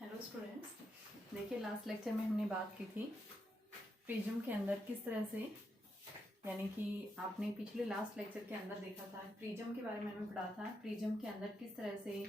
Hello students, देखिए last lecture में हमने बात की थी प्रिज्म के अंदर किस तरह से, यानी कि आपने पिछले लास्ट लेक्चर के अंदर देखा था प्रिज्म के बारे में हमने पढ़ा था। प्रिज्म के अंदर किस तरह से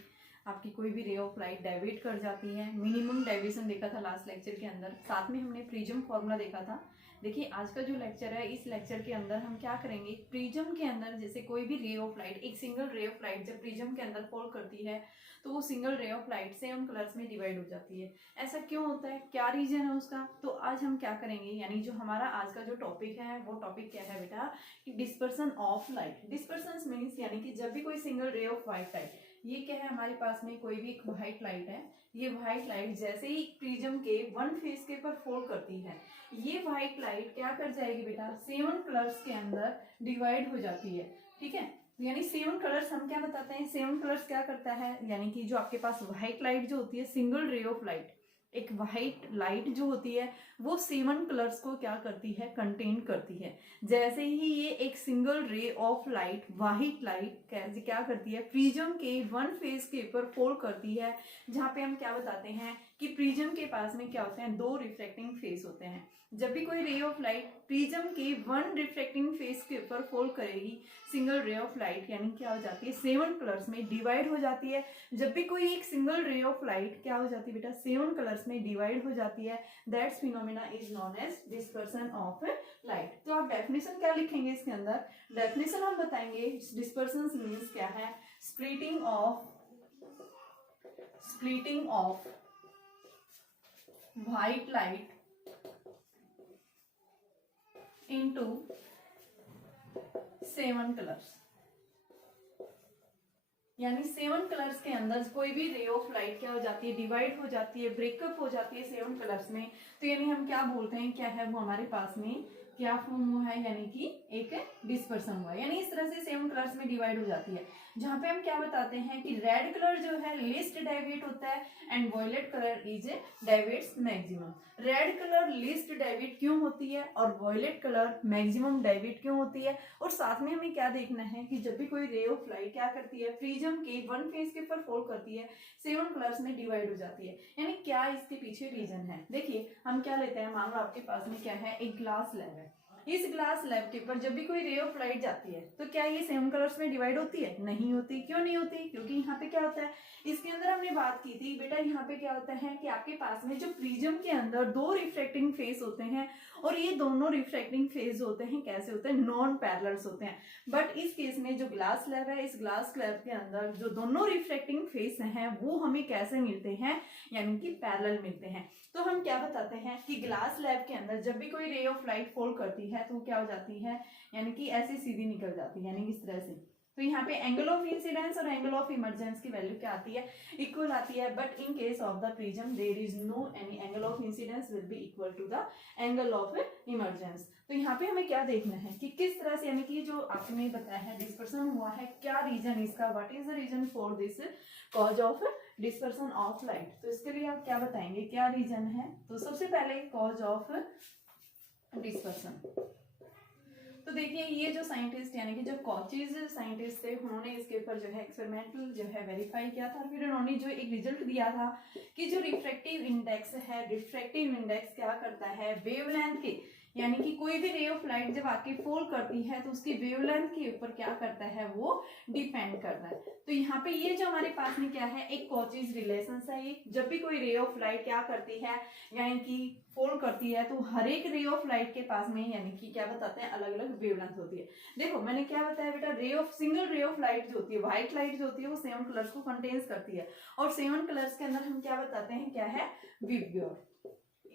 आपकी कोई भी रे ऑफ लाइट डाइवर्ट कर जाती है, मिनिमम डाइवर्शन देखा था लास्ट लेक्चर के अंदर। साथ में हमने प्रिज्म फॉर्मूला देखा था। देखिए आज का जो लेक्चर है, इस लेक्चर के अंदर हम क्या करेंगे, प्रिज्म के अंदर जैसे कोई भी रे ऑफ लाइट, एक सिंगल रे ऑफ लाइट जब प्रिज्म के अंदर फॉल करती है तो वो सिंगल रे ऑफ लाइट सेवन कलर्स में डिवाइड हो जाती है। ऐसा क्यों होता है, क्या रीजन है उसका, तो आज हम क्या करेंगे, यानी जो हमारा आज का जो टॉपिक है वो टॉपिक क्या है बेटा, कि dispersion of light. Dispersion means यानी कि जब भी कोई single ray of white light, ये क्या है हमारे पास में कोई भी एक व्हाइट लाइट है, ये व्हाइट लाइट जैसे ही प्रिज्म के वन फेस के पर फॉल करती है, ये व्हाइट लाइट क्या कर जाएगी बेटा, सेवन कलर्स के अंदर डिवाइड हो जाती है। ठीक है, यानी सेवन कलर्स हम क्या बताते हैं, सेवन कलर्स क्या करता है, यानी कि जो आपके पास व्हाइट लाइट जो होती है, सिंगल रे ऑफ लाइट, एक व्हाइट लाइट जो होती है वो सेवन कलर्स को क्या करती है, कंटेन करती है। जैसे ही ये एक सिंगल रे ऑफ लाइट, व्हाइट लाइट क्या करती है, प्रिज्म के वन फेस के ऊपर फॉल करती है, जहां पे हम क्या बताते हैं कि प्रिज्म के पास में क्या होते हैं, दो रिफ्लेक्टिंग फेस होते हैं। जब भी कोई रे ऑफ लाइट प्रिज्म के वन रिफ्लेक्टिंग फेस के ऊपर फॉल करेगी, सिंगल रे ऑफ लाइट यानी क्या हो जाती है, सेवन कलर्स में डिवाइड हो जाती है। जब भी कोई एक सिंगल रे ऑफ लाइट क्या हो जाती है बेटा, सेवन कलर्स में डिवाइड हो जाती है, that's phenomena is known as dispersion of light. तो आप डेफिनेशन क्या लिखेंगे इसके अंदर, डेफिनेशन हम बताएंगे डिस्पर्सन मीन्स क्या है, splitting of white light into seven colours. यानी सेवन कलर्स के अंदर कोई भी रे ऑफ लाइट क्या हो जाती है, डिवाइड हो जाती है, ब्रेकअप हो जाती है सेवन कलर्स में, तो यानी हम क्या बोलते हैं, क्या है वो हमारे पास में क्या फॉर्म हुआ है, यानी कि एक डिस्पर्सन हुआ है। यानी इस तरह से सेवन कलर्स में डिवाइड हो जाती है, जहां पे हम क्या बताते हैं कि रेड कलर जो है लीस्ट डाइवेट होता है and violet colour is deviates maximum. Red colour least deviate क्यों होती है और वॉयलेट कलर मैक्सिमम डाइवेट क्यों होती है। और साथ में हमें क्या देखना है कि जब भी कोई रे ऑफ लाइट क्या करती है, प्रिज्म के वन फेस के ऊपर फॉल करती है, सेवन कलर्स में डिवाइड हो जाती है। यानी क्या इसके पीछे रीजन है, देखिए हम क्या लेते हैं, मान लो आपके पास में क्या है, एक ग्लास लैब है। इस ग्लास लैब के ऊपर जब भी कोई रे ऑफ लाइट जाती है तो क्या ये सेवन कलर्स में डिवाइड होती है, नहीं होती। क्यों नहीं होती, क्योंकि यहाँ पे क्या होता है, इसके अंदर हमने बात की थी बेटा, यहाँ पे क्या होता है कि आपके पास में जो प्रिज्म के अंदर दो रिफ्लेक्टिंग फेस होते हैं, और ये दोनों रिफ्लेक्टिंग फेस होते हैं कैसे होते हैं, नॉन पैरेलल्स होते हैं। बट इस केस में जो ग्लास स्लैब है, इस ग्लास स्लैब के अंदर जो दोनों रिफ्लेक्टिंग फेस हैं वो हमें कैसे मिलते हैं, यानी कि पैरेलल मिलते हैं। तो हम क्या बताते हैं कि ग्लास स्लैब के अंदर जब भी कोई रे ऑफ लाइट फॉल करती है तो क्या हो जाती है, यानी कि ऐसे सीधी निकल जाती है, यानी इस तरह से। तो यहाँ पे एंगल ऑफ इंसिडेंस और एंगल ऑफ इमर्जेंस की वैल्यू क्या आती है, इक्वल आती है। But in case of the prism there is no any angle of incidence will be equal to the angle of emergence. तो यहाँ पे हमें क्या देखना है कि किस तरह से, यानी कि जो आपने बताया है डिस्पर्सन हुआ है, क्या रीजन इसका, what is the reason for this cause of dispersion of light. तो इसके लिए आप क्या बताएंगे, क्या रीजन है। तो सबसे पहले कॉज ऑफ डिस्पर्सन, तो देखिए ये जो साइंटिस्ट यानी कि जो कॉचेज साइंटिस्ट थे, उन्होंने इसके ऊपर जो है एक्सपेरिमेंटल जो है वेरीफाई किया था, और फिर उन्होंने जो एक रिजल्ट दिया था कि जो रिफ्रैक्टिव इंडेक्स है, रिफ्रैक्टिव इंडेक्स क्या करता है, वेवलेंथ के, यानी कि कोई भी रे ऑफ लाइट जब आके फॉल करती है तो उसकी वेवलेंथ के ऊपर क्या करता है, वो डिपेंड करता है। तो यहाँ पे ये जो हमारे पास में क्या है, एक कॉचेज रिलेशन है। ये जब भी कोई रे ऑफ लाइट क्या करती है, यानी कि फॉल करती है, तो हर एक रे ऑफ लाइट के पास में यानी कि क्या बताते हैं, अलग अलग वेवलेंथ होती है। देखो मैंने क्या बताया बेटा, रे ऑफ सिंगल रे ऑफ लाइट जो होती है, व्हाइट लाइट जो होती है, वो सेवन कलर्स को कंटेन्स करती है, और सेवन कलर्स के अंदर हम क्या बताते हैं, क्या है, विबग्योर।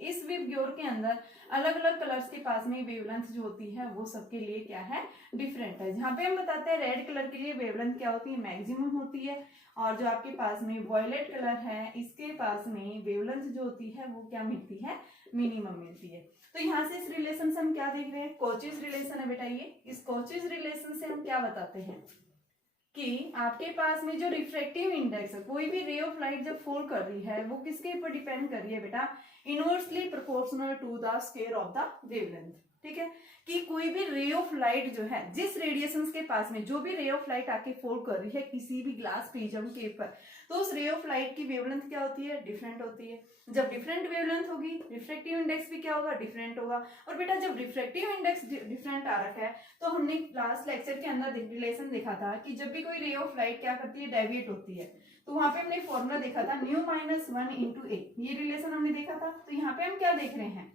इस विबग्योर के अंदर अलग अलग कलर्स के पास में वेवलेंथ जो होती है वो सबके लिए क्या है, डिफरेंट है। जहां पे हम बताते हैं रेड कलर के लिए वेवलेंथ क्या होती है, मैक्सिमम होती है, और जो आपके पास में वॉयलेट कलर है, इसके पास में वेवलेंथ जो होती है वो क्या मिलती है, मिनिमम मिलती है। तो यहाँ से इस रिलेशन से हम क्या देख रहे हैं, कॉचेज रिलेशन है बेटा। ये इस कॉचेज रिलेशन से हम क्या बताते हैं कि आपके पास में जो रिफ्रैक्टिव इंडेक्स है, कोई भी रे ऑफ लाइट जब फॉल कर रही है वो किसके ऊपर डिपेंड कर रही है बेटा, inversely proportional to the square of the wavelength. ठीक है, कि कोई भी रे ऑफ लाइट जो है जिस रेडिएशंस के पास में जो भी रे ऑफ लाइट आके फॉल कर रही है किसी भी ग्लास प्रिज्म के ऊपर, तो उस रे ऑफ लाइट की वेवलेंथ क्या होती है, डिफरेंट होती है। जब डिफरेंट वेवलेंथ होगी रिफ्रैक्टिव इंडेक्स भी क्या होगा, डिफरेंट होगा। और बेटा जब रिफ्रैक्टिव इंडेक्स डिफरेंट आ रखा है तो हमने लास्ट लेक्चर के अंदर रिलेशन देखा था कि जब भी कोई रे ऑफ लाइट क्या करती है, डेविएट होती है, तो वहां पे हमने फॉर्मूला देखा था न्यू माइनस 1 इंटू ए, ये रिलेशन हमने देखा था। तो यहाँ पे हम क्या देख रहे हैं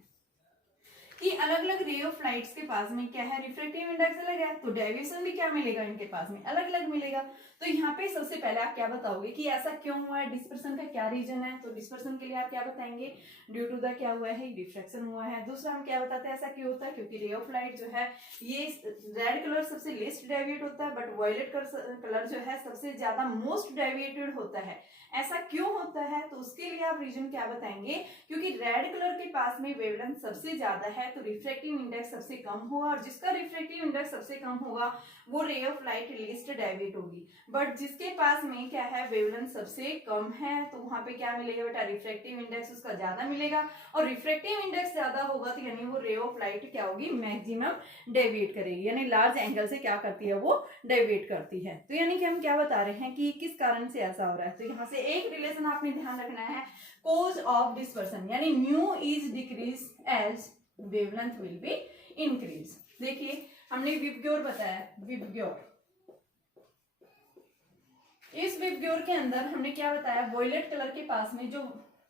कि अलग अलग रे ऑफ लाइट्स के पास में क्या है, रिफ्रैक्टिव इंडेक्स अलग है, तो डेविएशन भी क्या मिलेगा, इनके पास में अलग अलग मिलेगा। तो यहाँ पे सबसे पहले आप क्या बताओगे कि ऐसा क्यों हुआ है, डिस्पर्सन का क्या रीजन है। तो डिस्पर्सन के लिए आप क्या बताएंगे, ड्यू टू द क्या हुआ है, डिफ्रैक्शन हुआ है। दूसरा हम क्या बताते हैं ऐसा क्यों होता है, क्योंकि रे ऑफ लाइट जो है ये रेड कलर सबसे लेस्ट डेविएट होता है, बट वायलेट कलर जो है सबसे ज्यादा मोस्ट डेविएटेड होता है। ऐसा क्यों होता है, तो उसके लिए आप रीजन क्या बताएंगे, क्योंकि रेड कलर के पास में वेवलेंथ सबसे ज्यादा है तो रिफ्रैक्टिव इंडेक्स सबसे कम होगा, और जिसका रिफ्रैक्टिव इंडेक्स सबसे कम होगा वो रे ऑफ लाइट लीस्ट डेविएट होगी। बट जिसके पास में क्या है, वेवलेंथ सबसे कम है, तो वहां पे क्या मिलेगा बेटा, रिफ्रैक्टिव इंडेक्स उसका ज्यादा मिलेगा, और रिफ्रैक्टिव इंडेक्स ज्यादा होगा तो यानी वो रे ऑफ लाइट क्या होगी, मैक्सिमम डेविएट करेगी, यानी लार्ज एंगल से क्या करती है, वो डेविएट करती है। तो यानी कि हम क्या बता रहे हैं कि किस कारण से ऐसा हो रहा है। तो यहाँ से एक रिलेशन आपने ध्यान रखना है, कोज ऑफ डिस्पर्सन, यानी nu is decrease as wavelength will be increase. देखिए हमने विबग्योर बताया, विबग्योर, इस विबग्योर के अंदर हमने क्या बताया, वॉयलेट कलर के पास में जो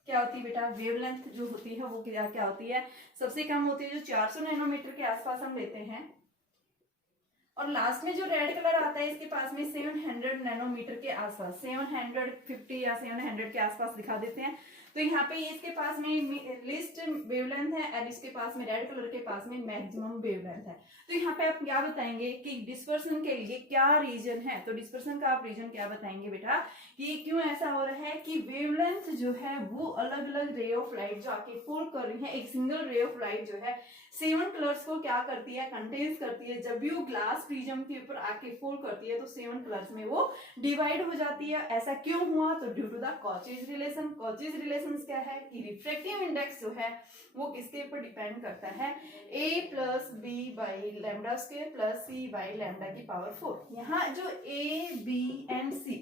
क्या होती है बेटा, वेवलेंथ जो होती है वो क्या होती है, सबसे कम होती है, जो 400 नैनोमीटर के आसपास हम लेते हैं। और लास्ट में जो रेड कलर आता है इसके पास में 700 नैनोमीटर के आसपास, 750 या 700 के आसपास दिखा देते हैं। तो यहाँ पे इसके पास में लिस्ट वेवलेंथ है और इसके पास में रेड कलर के पास में मैक्सिमम वेवलेंथ है। तो यहाँ पे आप क्या बताएंगे कि डिस्पर्सन के लिए क्या रीजन है। तो डिस्पर्सन का आप रीजन क्या बताएंगे बेटा कि क्यों ऐसा हो रहा है कि वेवलेंथ जो है वो अलग अलग रे ऑफ लाइट जो आके फॉल कर रही है, एक सिंगल रे ऑफ लाइट जो है 7 कलर्स को क्या करती है, कंटेन्स करती है। जब भी वो ग्लास प्रिज्म के ऊपर आके फॉल करती है तो 7 कलर्स में वो डिवाइड हो जाती है। ऐसा क्यों हुआ, तो due to the Cauchy's relation. Cauchy's relation क्या है कि रिफ्रैक्टिव इंडेक्स जो है वो किसके ऊपर डिपेंड करता है, a plus B by lambda square plus C by lambda की पावर 4। यहाँ जो a b एंड c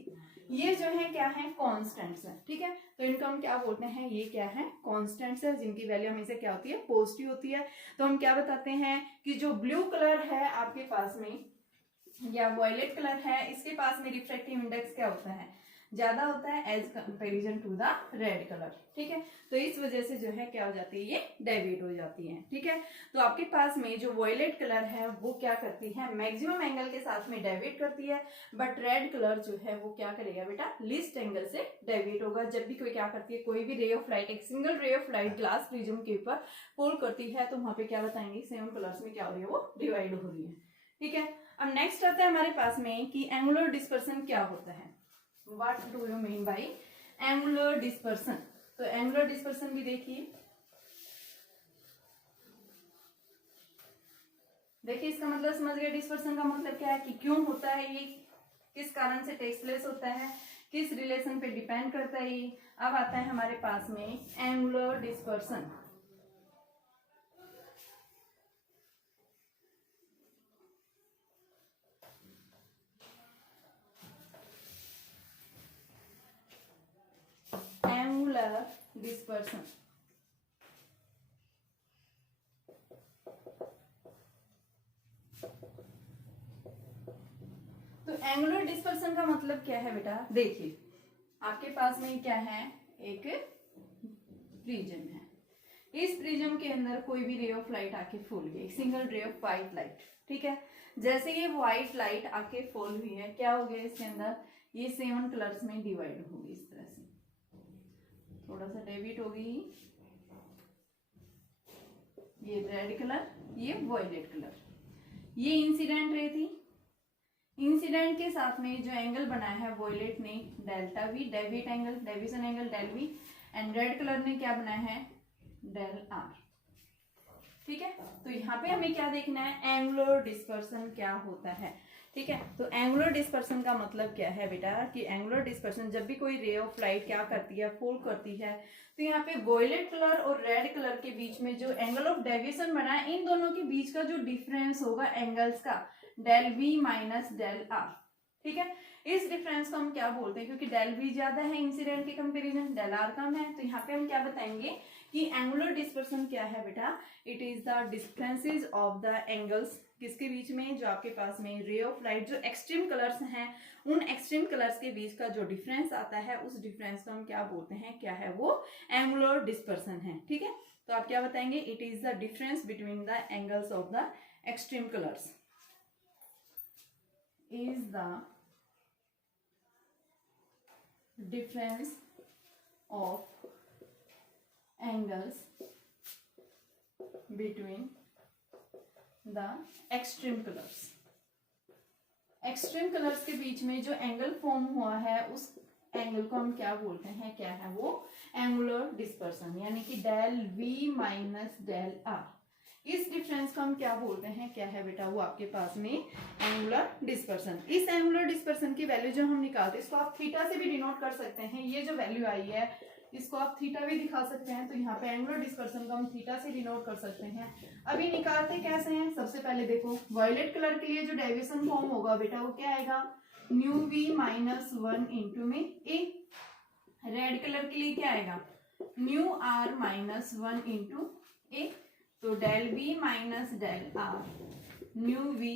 ये जो है क्या है, कॉन्स्टेंट्स है, ठीक है। तो इनको हम क्या बोलते हैं, ये क्या है, कॉन्स्टेंट्स है, जिनकी वैल्यू हमेशा क्या होती है, पॉजिटिव होती है। तो हम क्या बताते हैं कि जो ब्लू कलर है आपके पास में या वॉयलेट कलर है, इसके पास में रिफ्रैक्टिव इंडेक्स क्या होता है, ज्यादा होता है as comparison to the red colour, ठीक है। तो इस वजह से जो है क्या हो जाती है, ये डेविएट हो जाती है, ठीक है। तो आपके पास में जो वॉयलेट कलर है वो क्या करती है, मैक्सिमम एंगल के साथ में डेविएट करती है, बट रेड कलर जो है वो क्या करेगा बेटा, लीस्ट एंगल से डेविएट होगा। जब भी कोई क्या करती है, कोई भी रे ऑफ लाइट, एक सिंगल रे ऑफ लाइट ग्लास प्रिज्म के ऊपर फॉल करती है, तो वहां पे क्या बताएंगे, 7 कलर्स में क्या हो रही है, वो डिवाइड हो रही है, ठीक है। अब नेक्स्ट आता है हमारे पास में कि एंगुलर डिस्पर्सन क्या होता है। What do you mean by angular dispersion? तो एंगुलर डिस्पर्सन भी देखिए, इसका मतलब समझ गए। डिस्पर्सन का मतलब क्या है कि क्यों होता है, ये किस कारण से टेक्स प्लेस होता है, किस रिलेशन पे डिपेंड करता है ये। अब आता है हमारे पास में एंगुलर डिस्पर्सन। एंगुलर डिस्पर्सन तो एंगुलर डिस्पर्सन का मतलब क्या है बेटा, देखिए आपके पास में क्या है, एक प्रिज्म है, इस प्रिज्म के अंदर कोई भी रे ऑफ लाइट आके फॉल गई, एक single ray of white light, ठीक है। जैसे ये व्हाइट लाइट आके फॉल हुई है, क्या हो गया इसके अंदर, ये 7 कलर्स में डिवाइड होगी, इस तरह से थोड़ा सा डेविएट होगी, ये रेड कलर, ये वॉयलेट कलर, ये इंसिडेंट रे थी। इंसिडेंट के साथ में जो एंगल बनाया है वॉयलेट ने delta V, deviate angle, deviation angle del V, and red colour ने क्या बनाया है, डेल आर, ठीक है। तो यहाँ पे हमें क्या देखना है, एंगुलर डिस्पर्सन क्या होता है। ठीक है। तो एंगुलर डिस्पर्सन का मतलब क्या है बेटा कि एंगुलर डिस्पर्सन जब भी कोई रे ऑफ लाइट क्या करती है, फॉल करती है, तो यहाँ पे वॉयलेट कलर और रेड कलर के बीच में जो एंगल ऑफ डेविएशन बना है, इन दोनों के बीच का जो डिफरेंस होगा एंगल्स का, del V minus del R. ठीक है, इस डिफरेंस को हम क्या बोलते हैं, क्योंकि डेल वी ज्यादा है इंसिडेंट के कंपेरिजन, डेल आर कम है, तो यहाँ पे हम क्या बताएंगे कि एंगुलर डिस्पर्सन क्या है बेटा, it is the differences of the angles, किसके बीच में, जो आपके पास में रे ऑफ लाइट जो एक्सट्रीम कलर्स हैं, उन एक्सट्रीम कलर्स के बीच का जो डिफरेंस आता है, उस डिफरेंस को हम क्या बोलते हैं, क्या है वो, एंगुलर डिस्पर्सन है। ठीक है, तो आप क्या बताएंगे, it is the difference between the angles of the extreme colours, is the difference of angles between the extreme colors। Extreme colours के बीच में जो एंगल फॉर्म हुआ है, उस एंगल को हम क्या बोलते हैं, क्या है वो, एंगुलर डिस्पर्सन, यानी कि del V minus del R. इस डिफरेंस को हम क्या बोलते हैं, क्या है बेटा, वो आपके पास में एंगुलर डिस्पर्सन। इस एंगुलर डिस्पर्सन की वैल्यू जो हम निकालते हैं, इसको आप थीटा से भी डिनोट कर सकते हैं। ये जो वैल्यू आई है इसको आप थीटा भी दिखा सकते हैं, तो यहाँ पे एंगुलर डिस्पर्सन को हम थीटा से डिनोट कर सकते हैं। अभी निकालते कैसे हैं, सबसे पहले देखो, वायलेट कलर के लिए जो डेविएशन फॉर्म होगा बेटा वो क्या आएगा, न्यू वी माइनस 1 इंटू में ए। रेड कलर के लिए क्या आएगा, nu R minus 1 into A. तो del V minus del R, nu V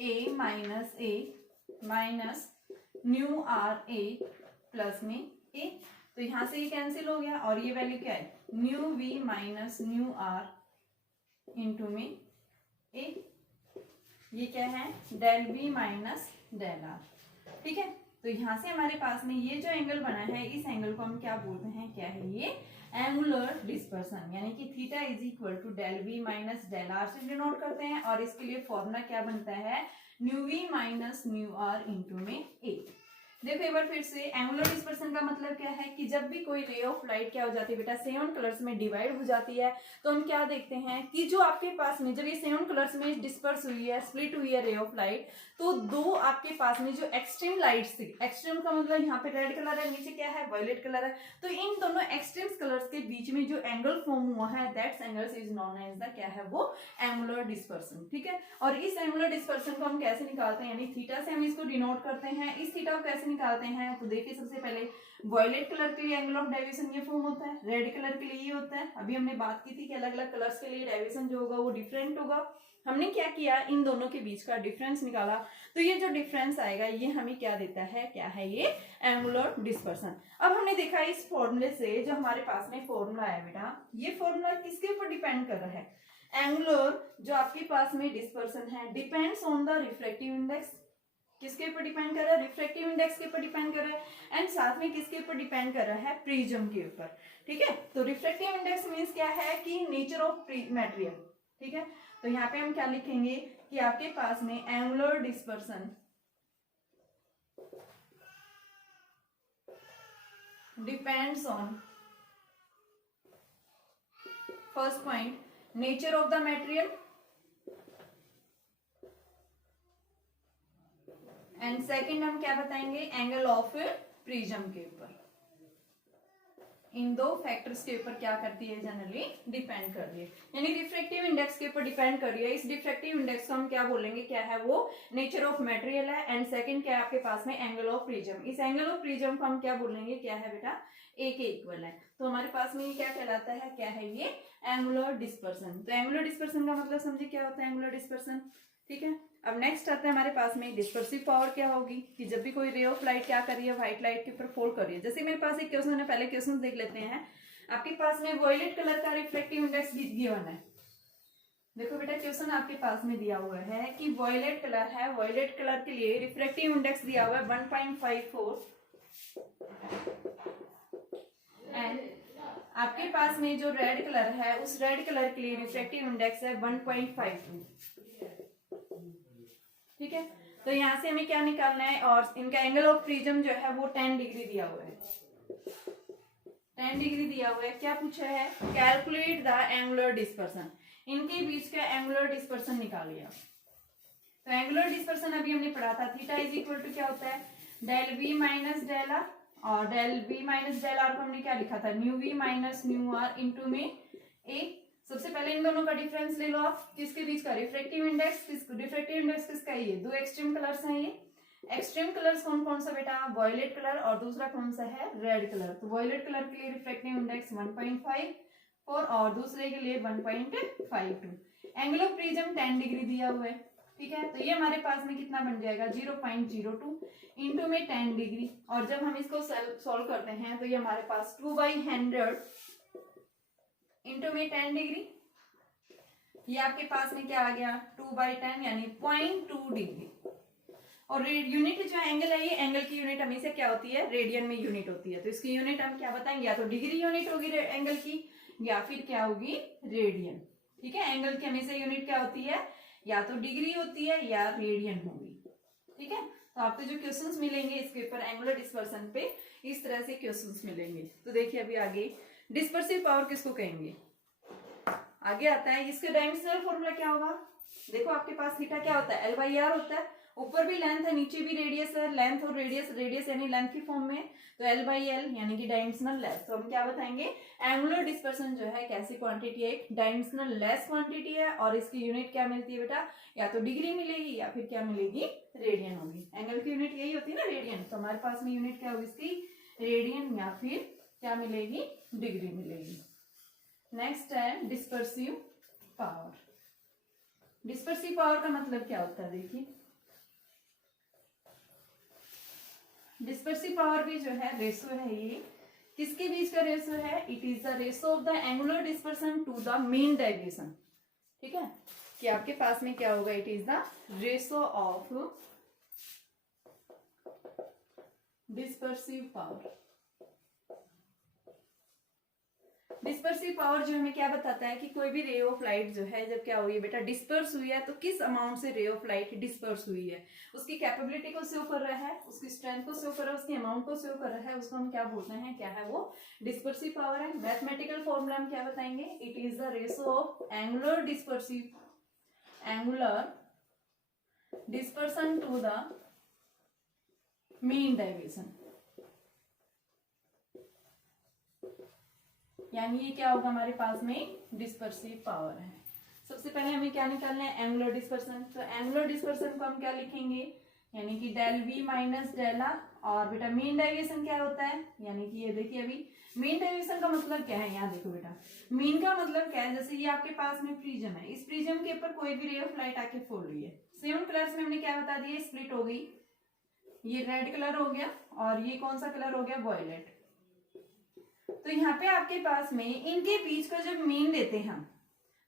A minus A minus new R A plus में ए। तो यहां से ये कैंसिल हो गया, और ये वैल्यू क्या है, nu we minus new are into में ए। ये क्या है, del V minus del R. ठीक है, तो यहां से हमारे पास में ये जो एंगल बना है, इस एंगल को हम क्या बोलते हैं, क्या है ये, एंगुलर डिस्पर्सन, यानी कि theta is equal to del V minus del R से डिनोट करते हैं। और इसके लिए फॉर्मूला क्या बनता है, nu we minus new are into में ए। देखो एक बार फिर से, एंगुलर डिस्पर्सन का मतलब क्या है कि जब भी कोई रे ऑफ लाइट क्या हो जाती है बेटा, 7 कलर्स में डिवाइड हो जाती है, तो हम क्या देखते हैं कि जो आपके पास में जब ये 7 कलर्स में डिस्पर्स हुई है, स्प्लिट हुई है रे ऑफ लाइट, तो दो आपके पास में जो एक्सट्रीम लाइट्स थी, एक्सट्रीम का मतलब यहाँ पे रेड कलर है, नीचे क्या है, वायलेट कलर है, तो इन दोनों एक्सट्रीम कलर्स के बीच में जो एंगल फॉर्म हुआ है, that's angles is known as the, क्या है वो, एंगुलर डिस्पर्सन। ठीक है, और इस एंगुलर डिस्पर्सन को हम कैसे निकालते हैं, यानी थीटा से हम इसको डिनोट करते हैं। इस थीटा को कैसे निकालते हैं, तो देखिए सबसे पहले वॉयलेट कलर के लिए एंगल ऑफ डेविएशन ये फॉर्म होता है, रेड कलर के लिए ये होता है। अभी हमने बात की थी कि अलग अलग कलर्स के लिए डेविएशन जो होगा वो डिफरेंट होगा। हमने क्या किया, इन दोनों के बीच का डिफरेंस निकाला, तो ये जो डिफरेंस आएगा ये हमें क्या देता है, क्या है ये, एंगुलर डिस्पर्सन। अब हमने देखा इस फॉर्मूले से, जो हमारे पास में फॉर्मूला है बेटा, ये फॉर्मूला किसके ऊपर डिपेंड कर रहा है, एंगुलर जो आपके पास में डिस्पर्सन है depends on the refractive index. किसके ऊपर डिपेंड कर रहा है, रिफ्रैक्टिव इंडेक्स के ऊपर डिपेंड कर रहा है, एंड साथ में किसके ऊपर डिपेंड कर रहा है, प्रिज्म के ऊपर। ठीक है, तो रिफ्रैक्टिव इंडेक्स मींस क्या है कि नेचर ऑफ मटेरियल। ठीक है, तो यहाँ पे हम क्या लिखेंगे कि आपके पास में angular dispersion depends on, first point, nature of the material, and second हम क्या बताएंगे, एंगल ऑफ प्रिज्म के ऊपर। इन दो फैक्टर्स के ऊपर क्या करती है, जनरली डिपेंड कर रही है, यानी रिफ्रैक्टिव इंडेक्स के ऊपर डिपेंड कर रही है। इस रिफ्रैक्टिव इंडेक्स को हम क्या बोलेंगे, क्या है वो, नेचर ऑफ मटेरियल है, एंड सेकंड क्या है आपके पास में, एंगल ऑफ प्रिज्म। इस एंगल ऑफ प्रिज्म को हम क्या बोलेंगे, क्या है बेटा, ए के इक्वल है। तो हमारे पास में ये क्या कहलाता है, क्या है ये, एंगुलर डिस्पर्सन। तो एंगुलर डिस्पर्सन का मतलब समझे क्या होता है एंगुलर डिस्पर्सन। ठीक है, अब नेक्स्ट आता है हमारे पास में डिस्पर्सिव पावर क्या होगी, कि जब भी कोई रे ऑफ लाइट क्या कर रही है, व्हाइट लाइट के ऊपर फॉल कर रही है। जैसे मेरे पास एक क्वेश्चन है, पहले क्वेश्चन देख लेते हैं। आपके पास में वॉयलेट कलर का रिफ्लेक्टिव इंडेक्स गिवन है। देखो बेटा क्वेश्चन आपके पास में दिया हुआ है कि वॉयलेट कलर है, वॉयलेट कलर के लिए रिफ्लेक्टिव इंडेक्स दिया हुआ है 1.54, एंड आपके पास में जो रेड कलर है, उस रेड कलर के लिए रिफ्लेक्टिव इंडेक्स है 1.52। ठीक है, तो यहां से हमें क्या निकालना है, और इनका एंगल ऑफ प्रिज्म जो है वो 10 डिग्री दिया हुआ है, 10 डिग्री दिया हुआ है। क्या पूछा है, कैलकुलेट द एंगुलर डिस्पर्सन, इनके बीच का एंगुलर डिस्पर्सन निकालिए। तो एंगुलर डिस्पर्सन अभी हमने पढ़ा था, थीटा इज इक्वल टू क्या होता है, del V minus del R, और del V minus del R को हमने क्या लिखा था, new we minus new are into में ए। सबसे पहले इन दोनों का डिफरेंस ले लो आप, किसके बीच का, रिफ्रैक्टिव इंडेक्स, रिफ्रैक्टिव इंडेक्स किसका है, ये दो एक्सट्रीम कलर्स हैं, ये एक्सट्रीम कलर्स कौन कौन सा बेटा, वॉयलेट कलर और दूसरा कौन सा है, रेड कलर। तो वॉयलेट कलर के लिए रिफ्रैक्टिव इंडेक्स 1.54 और दूसरे के लिए 1.52। एंगल ऑफ प्रिज्म 10 डिग्री दिया हुआ है, ठीक है। तो ये हमारे पास में कितना बन जाएगा, 0.02 इंटू में 10 डिग्री, और जब हम इसको सॉल्व करते हैं तो ये हमारे पास 2/100 इंटू में 10 डिग्री, ये आपके पास में क्या आ गया, 2/10 यानी 0.2 डिग्री। और यूनिट जो एंगल है, ये एंगल की यूनिट हमेशा क्या होती है, रेडियन में यूनिट होती है। तो इसकी यूनिट हम क्या बताएंगे, या तो डिग्री यूनिट होगी एंगल की, या फिर क्या होगी, रेडियन, ठीक है। एंगल की हमेशा यूनिट क्या होती है, या तो डिग्री होती है या रेडियन होगी, ठीक है। तो आपको जो क्वेश्चंस मिलेंगे इसके ऊपर एंगुलर डिस्पर्सन पे इस तरह से क्वेश्चंस मिलेंगे। तो देखिए अभी आगे डिस्पर्सिव पावर किसको कहेंगे, आगे आता है, इसके डायमेंशनल फॉर्मूला क्या होगा, देखो आपके पास थीटा क्या होता है, L/R होता है, ऊपर भी लेंथ है नीचे भी रेडियस है, लेंथ और रेडियस, रेडियस यानी लेंथ की फॉर्म में, तो L/L यानी कि डायमेंशनल लेस। तो हम क्या बताएंगे, एंगुलर डिस्पर्सन जो है कैसी क्वांटिटी है, एक डायमेंशनल लेस क्वांटिटी है, और इसकी यूनिट क्या मिलती है बेटा, या तो डिग्री मिलेगी या फिर क्या मिलेगी, रेडियन होगी। एंगल की यूनिट यही होती है ना, रेडियन। तो हमारे पास में यूनिट क्या होगी इसकी, रेडियन या फिर क्या मिलेगी, डिग्री मिलेगी। नेक्स्ट है डिस्पर्सिव पावर। डिस्पर्सिव पावर का मतलब क्या होता है, देखिए डिस्पर्सिव पावर भी जो है रेशो है, ये किसके बीच का रेशो है, it is the ratio of the angular dispersion to the mean deviation, ठीक है। कि आपके पास में क्या होगा, it is the ratio of dispersive power. Dispersive power जो हमें क्या बताता है कि कोई भी रे ऑफ लाइट जो है जब क्या हुई है बेटा, डिस्पर्स हुई है, तो किस अमाउंट से रे ऑफ लाइट डिस्पर्स हुई है, उसकी कैपेबिलिटी को शो कर रहा है, उसकी स्ट्रेंथ को शो कर रहा है, उसकी अमाउंट को शो कर रहा है, उसको हम क्या बोलते हैं, क्या है वो, डिस्पर्सिव पावर है। मैथमेटिकल फॉर्मूला हम क्या बताएंगे, it is the ratio of angular dispersion to the mean deviation, यानी ये क्या होगा हमारे पास में, डिस्पर्सिव पावर है। सबसे पहले हमें क्या निकालना है, एंगुलर डिस्पर्सन। तो एंगुलर डिस्पर्सन को हम क्या लिखेंगे, यानी कि del V minus del R, और बेटा मीन डेविएशन क्या होता है, यानी कि ये देखिए अभी मीन डेविएशन का मतलब क्या है, यहाँ देखो बेटा मीन का मतलब क्या है, जैसे ये आपके पास में प्रिज्म है, इस प्रिज्म के ऊपर कोई भी रे ऑफ लाइट आके फॉल रही है, 7 कलर्स में हमने क्या बता दिया, स्प्लिट हो गई, ये रेड कलर हो गया और ये कौन सा कलर हो गया, वॉयलेट। तो यहाँ पे आपके पास में इनके बीच का जब मीन लेते हैं हम,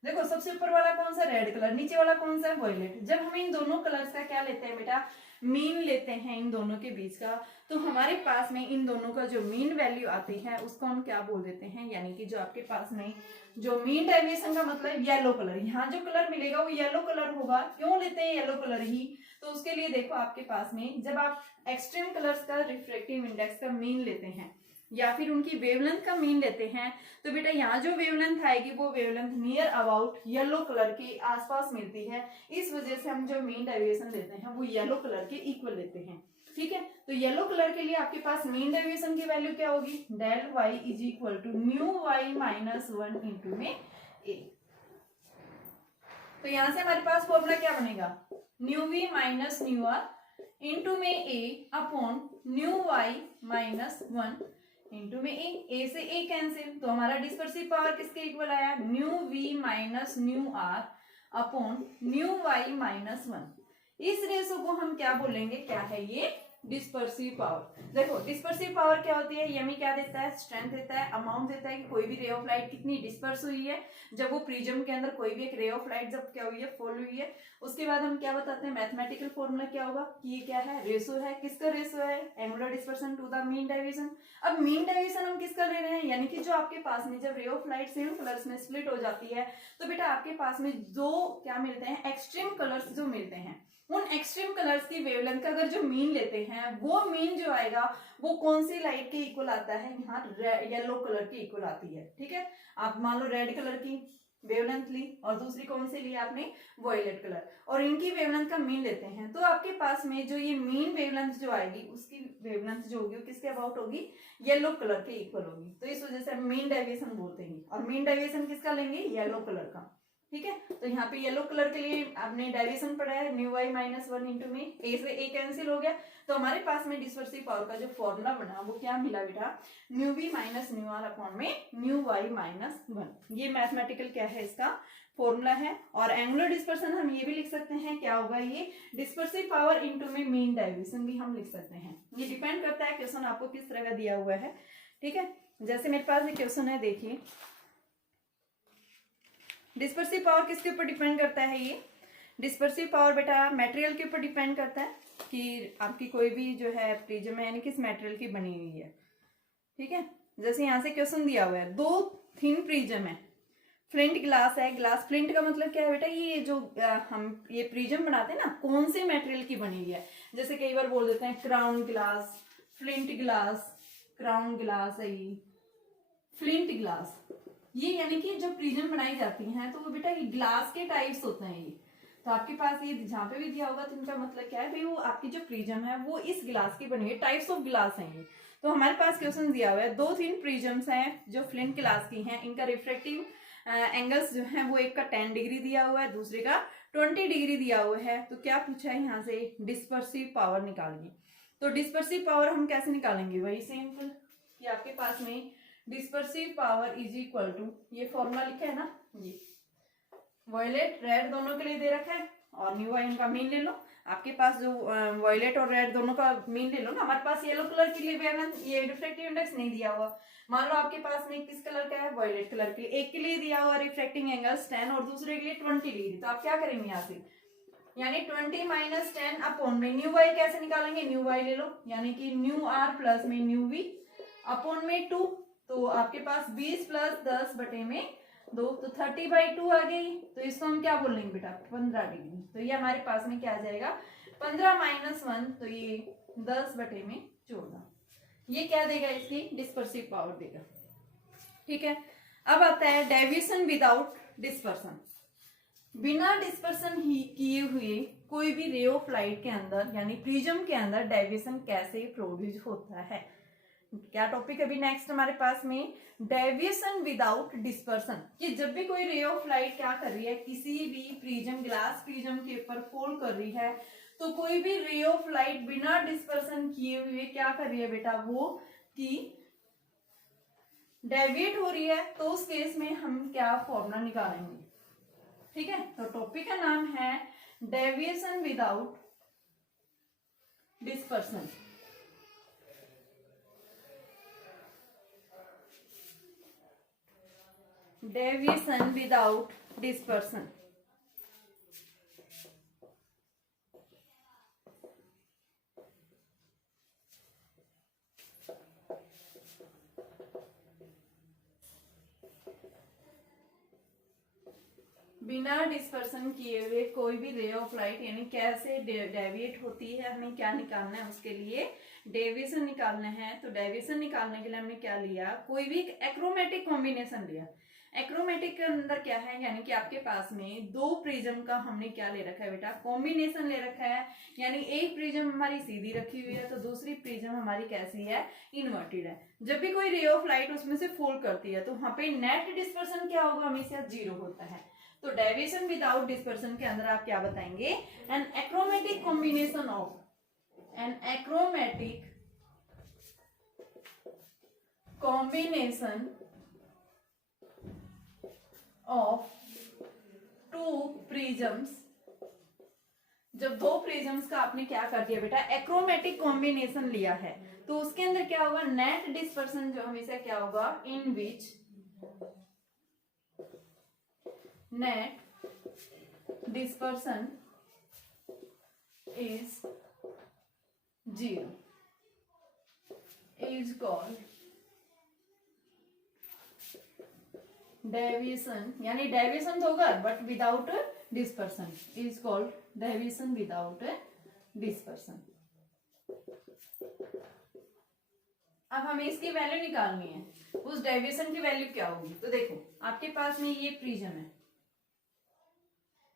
देखो सबसे ऊपर वाला कौन सा, रेड कलर, नीचे वाला कौन सा, वॉयलेट। जब हम इन दोनों कलर्स का क्या लेते हैं बेटा, मीन लेते हैं इन दोनों के बीच का, तो हमारे पास में इन दोनों का जो मीन वैल्यू आती है उसको हम क्या बोल देते हैं, यानी कि जो आपके पास में जो मीन डेविएशन का मतलब येलो कलर, यहाँ जो कलर मिलेगा वो येलो कलर होगा। क्यों लेते हैं येलो कलर ही, तो उसके लिए देखो आपके पास में जब आप एक्सट्रीम कलर्स का रिफ्रैक्टिव इंडेक्स का मीन लेते हैं या फिर उनकी वेवलेंथ का मीन लेते हैं, तो बेटा यहाँ जो वेवलेंथ आएगी वो wavelength near about yellow colour के आसपास मिलती है। इस वजह से हम जो मीन डेविएशन लेते हैं वो येलो कलर के इक्वल लेते हैं, ठीक है। तो येलो कलर के लिए आपके पास मीन डेविएशन की वैल्यू क्या होगी, del Y is equal to nu Y minus 1 into में ए। तो यहां से हमारे पास फॉर्मूला क्या बनेगा, mu we minus new are into में A upon new Y minus 1 into में ए से ए कैंसिल, तो हमारा डिस्पर्सिव पावर किसके इक्वल आया, mu we minus new are upon new Y minus 1। इस रेशो को हम क्या बोलेंगे, क्या है ये, डिस्पर्सिव पावर। देखो डिस्पर्सिव पावर क्या होती है, ये हमें क्या देता है, स्ट्रेंथ देता है, अमाउंट देता है कि कोई भी रे ऑफ लाइट कितनी डिस्पर्स हुई है, जब वो प्रिज्म के अंदर कोई भी एक रे ऑफ लाइट जब क्या हुई है, फॉल हुई है। उसके बाद हम क्या बताते हैं, मैथमेटिकल फॉर्मूला क्या होगा कि ये क्या है, रेशो है, किसका रेशो है, angular dispersion to the mean deviation. अब मीन डेविएशन हम किसका ले रहे हैं, यानी कि जो आपके पास में जब रे ऑफ लाइट सेम कलर्स में स्प्लिट हो जाती है, तो बेटा आपके पास में दो क्या मिलते हैं, एक्सट्रीम कलर्स जो मिलते हैं, उन एक्सट्रीम कलर्स की वेवलेंथ का अगर जो मीन लेते हैं वो मीन जो आएगा वो कौन सी लाइट के इक्वल आता है, यहाँ येलो कलर की इक्वल आती है, ठीक है। आप मान लो रेड कलर की वेवलेंथ ली, और दूसरी कौन सी ली आपने, वॉयलेट कलर, और इनकी वेवलेंथ का मीन लेते हैं, तो आपके पास में जो ये मीन वेवलेंथ जो आएगी उसकी वेवलेंथ जो होगी वो किसके अबाउट होगी, येलो कलर के इक्वल होगी। तो इस वजह से हम मीन डेविएशन बोलते हैं, और मीन डेविएशन किसका लेंगे, येलो कलर का। ठीक है, तो यहाँ पे येलो कलर के लिए आपने डेविएशन पढ़ा है nu Y minus one into में, ए से ए कैंसिल हो गया, तो हमारे पास में डिस्पर्सिव पावर का जो फॉर्मूला बना वो क्या मिला बेटा, nu we minus new are upon में न्यू वाई माइनस वन। ये मैथमेटिकल क्या है, इसका फॉर्मूला है। और एंगुलर डिस्पर्सन हम ये भी लिख सकते हैं, क्या होगा, ये डिस्पर्सिव पावर इंटू में मीन डेविएशन भी हम लिख सकते हैं। ये डिपेंड करता है क्वेश्चन आपको किस तरह का दिया हुआ है। ठीक है, जैसे मेरे पास ये क्वेश्चन है, देखिए डिस्पर्सिव पावर किसके ऊपर डिपेंड करता है, ये डिस्पर्सिव पावर बेटा मटेरियल के ऊपर डिपेंड करता है कि आपकी कोई भी जो है प्रिज्म है यानी किस मटेरियल की बनी हुई है। ठीक है, जैसे यहाँ से क्वेश्चन दिया हुआ है, दो थिन प्रिज्म है, फ्लिंट ग्लास है, ग्लास फ्लिंट का मतलब क्या है बेटा, ये जो हम ये प्रिज्म बनाते हैं ना, कौन से मटेरियल की बनी हुई है। जैसे कई बार बोल देते हैं crown glass, flint glass, crown glass है ये, फ्लिंट ग्लास, ये यानी कि जो प्रिज्म बनाई जाती हैं तो वो बेटा ये ग्लास के टाइप्स होते हैं ये। तो आपके पास ये जहाँ पे भी दिया होगा तो इनका मतलब क्या है भाई, वो आपकी जो प्रिज्म है वो इस ग्लास की बनी है, टाइप्स ऑफ ग्लास हैं ये। तो हमारे पास क्वेश्चन दिया हुआ है, दो थिन प्रिज्म्स हैं जो फ्लिंट ग्लास की हैं, इनका रिफ्रैक्टिव एंगल्स जो है वो एक का 10 डिग्री दिया हुआ है, दूसरे का 20 डिग्री दिया हुआ है। तो क्या पूछा है यहाँ से, डिस्पर्सिव पावर निकालिए। तो डिस्पर्सिव पावर हम कैसे निकालेंगे, वही सिंपल कि आपके पास में dispersive power is equal to, ये फॉर्मूला लिखा है ना, ये वॉयलेट रेड दोनों के लिए दे रखा है, और न्यू वाई इनका मीन ले लो। आपके पास जो वॉयलेट और रेड दोनों का मीन ले लो ना। हमारे पास येलो कलर के लिए वेवलेंथ ये रिफ्रैक्टिव इंडेक्स नहीं दिया हुआ, मान लो आपके पास में किस कलर का है, वॉयलेट कलर के लिए, एक के लिए दिया हुआ रिफ्रैक्टिंग एंगल्स 10 और दूसरे के लिए 20 डिग्री। तो आप क्या करेंगे यहाँ से, यानी 20 माइनस 10 अपॉन में न्यू वाई कैसे निकालेंगे, न्यू वाई ले लो, यानी कि न्यू आर प्लस में न्यू वी अपॉन में 2, तो आपके पास 20 प्लस 10 बटे में 2, तो 30/2 आ गई। तो इसको हम क्या बोलेंगे बेटा, 15 डिग्री। तो ये हमारे पास में क्या आ जाएगा, 15 माइनस 1, तो ये 10 बटे में 14। ये क्या देगा, इसकी डिस्पर्सिव पावर देगा। ठीक है, अब आता है डेविएशन विदाउट डिस्पर्सन। बिना डिस्पर्सन ही किए हुए कोई भी रे ऑफ लाइट के अंदर यानी प्रिज्म के अंदर डेविएशन कैसे प्रोड्यूस होता है। क्या टॉपिक अभी नेक्स्ट हमारे पास में, डेविएशन विदाउट डिस्पर्सन, कि जब भी कोई रे ऑफ लाइट क्या कर रही है, किसी भी प्रिज्म ग्लास प्रिज्म के ऊपर फॉल कर रही है, तो कोई भी रे ऑफ लाइट बिना डिस्पर्सन किए हुए क्या कर रही है बेटा, वो कि डेविएट हो रही है। तो उस केस में हम क्या फॉर्मूला निकालेंगे। ठीक है, तो टॉपिक का नाम है deviation without dispersion. Deviation without dispersion. बिना डिस्पर्सन किए हुए कोई भी रे ऑफ लाइट यानी कैसे डेविएट होती है, हमें क्या निकालना है, उसके लिए डेविएशन निकालना है। तो डेविएशन निकालने के लिए हमने क्या लिया, कोई भी एक्रोमेटिक कॉम्बिनेशन लिया। एक्रोमेटिक के अंदर क्या है, यानी कि आपके पास में दो प्रिज्म का हमने क्या ले रखा है बेटा, कॉम्बिनेशन ले रखा है। यानी एक प्रिज्म हमारी सीधी रखी हुई है तो दूसरी प्रिज्म हमारी कैसी है, इन्वर्टेड है। जब भी कोई रे ऑफ लाइट उसमें से फॉल करती है तो वहां पे नेट डिस्पर्सन क्या होगा, हमेशा 0 होता है। तो डेविएशन विदाउट डिस्पर्सन के अंदर आप क्या बताएंगे, an achromatic combination of, an achromatic combination of two prisms. जब दो प्रिज्म्स का आपने क्या कर दिया बेटा, एक्रोमेटिक कॉम्बिनेशन लिया है, तो उसके अंदर क्या होगा, नेट डिस्पर्सन जो हमेशा क्या होगा, in which net dispersion is 0 is called deviation. यानी डेविएशन तो होगा but without dispersion, is called deviation without dispersion. अब हमें इसकी वैल्यू निकालनी है, उस डेविएशन की वैल्यू क्या होगी। तो देखो आपके पास में ये प्रिज्म है,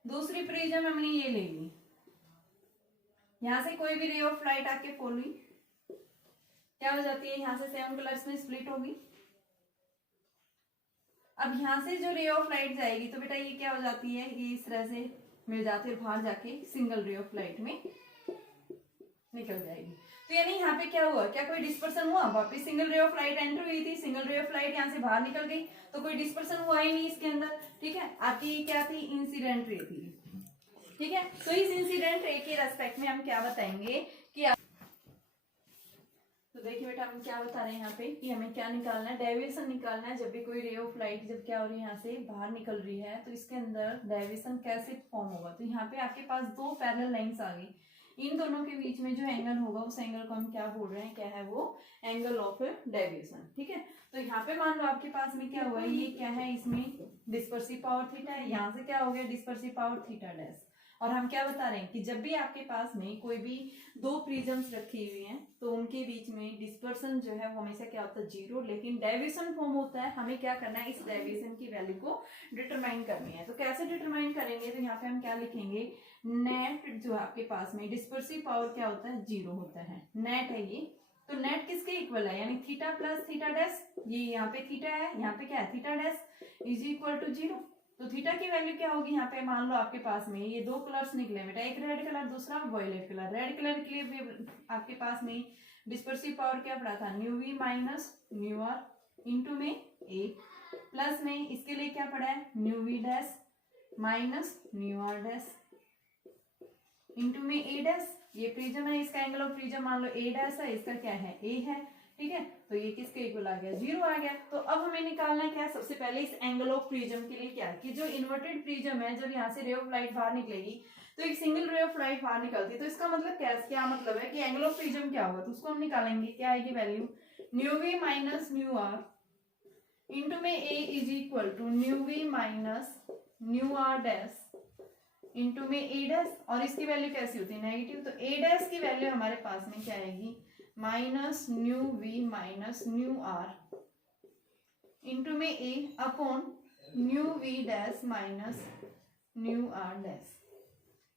दूसरी प्रिज्म हमने ये ले ली, यहां से कोई भी रे ऑफ लाइट आके फॉल हुई, क्या हो जाती है, यहां से 7 कलर्स में स्प्लिट होगी। अब यहां से जो रे ऑफ लाइट जाएगी तो बेटा ये क्या हो जाती है, ये इस तरह से मिल जाती है, बाहर जाके सिंगल रे ऑफ लाइट में निकल जाएगी। तो यानी यहाँ पे क्या हुआ, क्या कोई डिस्पर्सन हुआ, वापस सिंगल रे ऑफ लाइट एंटर हुई थी, सिंगल रे ऑफ लाइट यहाँ से बाहर निकल गई, तो कोई डिस्पर्सन हुआ ही नहीं इसके अंदर। ठीक है, आपकी क्या थी, इंसिडेंट रे थी। ठीक है, तो इस इंसिडेंट रे के रेस्पेक्ट में हम क्या बताएंगे कि तो देखिए बेटा हम क्या बता रहे हैं यहाँ पे कि हमें क्या निकालना है, डेविएशन निकालना है। जब भी कोई रे ऑफ लाइट जब क्या हो रही है, यहाँ से बाहर निकल रही है, तो इसके अंदर डेविएशन कैसे फॉर्म होगा। तो यहाँ पे आपके पास दो पैरेलल लाइंस आ गई, इन दोनों के बीच में जो एंगल होगा उस एंगल को हम क्या बोल रहे हैं, क्या है वो, एंगल ऑफ डेविएशन। ठीक है, तो यहाँ पे मान लो आपके पास में क्या हुआ है, ये क्या है, इसमें डिस्पर्सिव पावर थीटा है, यहाँ से क्या हो गया, डिस्पर्सिव पावर थीटा डैश। और हम क्या बता रहे हैं कि जब भी आपके पास में कोई भी दो प्रिज्म्स रखी हुई हैं तो उनके बीच में डिस्पर्सन जो है वो हमेशा क्या होता है, जीरो, लेकिन डेविएशन फॉर्म होता है। हमें क्या करना है, इस डेविएशन की वैल्यू को डिटरमाइन करनी है। तो कैसे डिटरमाइन करेंगे, तो यहाँ पे हम क्या लिखेंगे, नेट जो आपके पास में डिस्पर्सिव पावर क्या होता है, जीरो होता है, नेट है ये। तो नेट किसके इक्वल है, यानी थीटा प्लस थीटा डैश, ये यहाँ पे थीटा है, यहाँ पे क्या है, theta dash is equal to zero. तो थीटा की वैल्यू क्या होगी, यहाँ पे मान लो आपके पास में ये दो कलर्स निकले बेटा, एक रेड कलर दूसरा वॉयलेट कलर। रेड कलर के लिए आपके पास में डिस्पर्सिव पावर क्या पड़ा था, new we minus new are into में ए, प्लस में इसके लिए क्या पड़ा है, nu v dash minus new r dash into में ए डैश। ये प्रिज्म है, इसका एंगल ऑफ प्रिज्म मान लो ए डैश है, इसका क्या है, ए है। ठीक है, तो ये किसके इक्वल आ गया, जीरो आ गया। तो अब हमें निकालना क्या है, सबसे पहले इस एंगल ऑफ प्रिज्म के लिए क्या है कि जो इन्वर्टेड प्रिज्म है, जब यहाँ से रे ऑफ लाइट बाहर निकलेगी तो एक सिंगल रे ऑफ लाइट बाहर निकलती है, तो इसका मतलब क्या मतलब है कि एंगल ऑफ प्रिज्म क्या होगा, तो उसको हम निकालेंगे। क्या आएगी value, nu we minus new are into में A is equal to nu we minus new r dash into में ए डैश। और इसकी वैल्यू कैसी होती है, नेगेटिव, तो ए डैश की वैल्यू हमारे पास में क्या आएगी, minus nu we minus new are into में A upon nu v dash minus new r dash.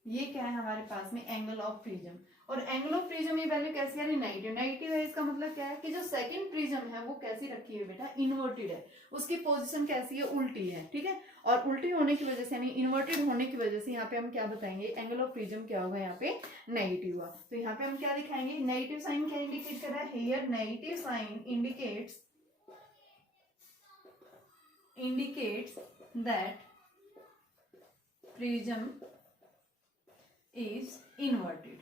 ये क्या है हमारे पास में, एंगल ऑफ प्रिज्म। और एंगल ऑफ प्रिज्म ये वैल्यू कैसी है, नेगेटिव। नेगेटिव है, इसका मतलब क्या है कि जो सेकंड प्रिज्म है वो कैसी रखी है बेटा, इन्वर्टेड है, उसकी पोजीशन कैसी है, उल्टी है। ठीक है, और उल्टी होने की वजह से यानी इन्वर्टेड होने की वजह से यहाँ पे हम क्या बताएंगे, एंगल ऑफ प्रिज्म क्या होगा, यहाँ पे नेगेटिव हुआ। तो यहाँ पे हम क्या दिखाएंगे, नेगेटिव साइन क्या इंडिकेट कर रहा है, here negative sign indicates that prism is inverted,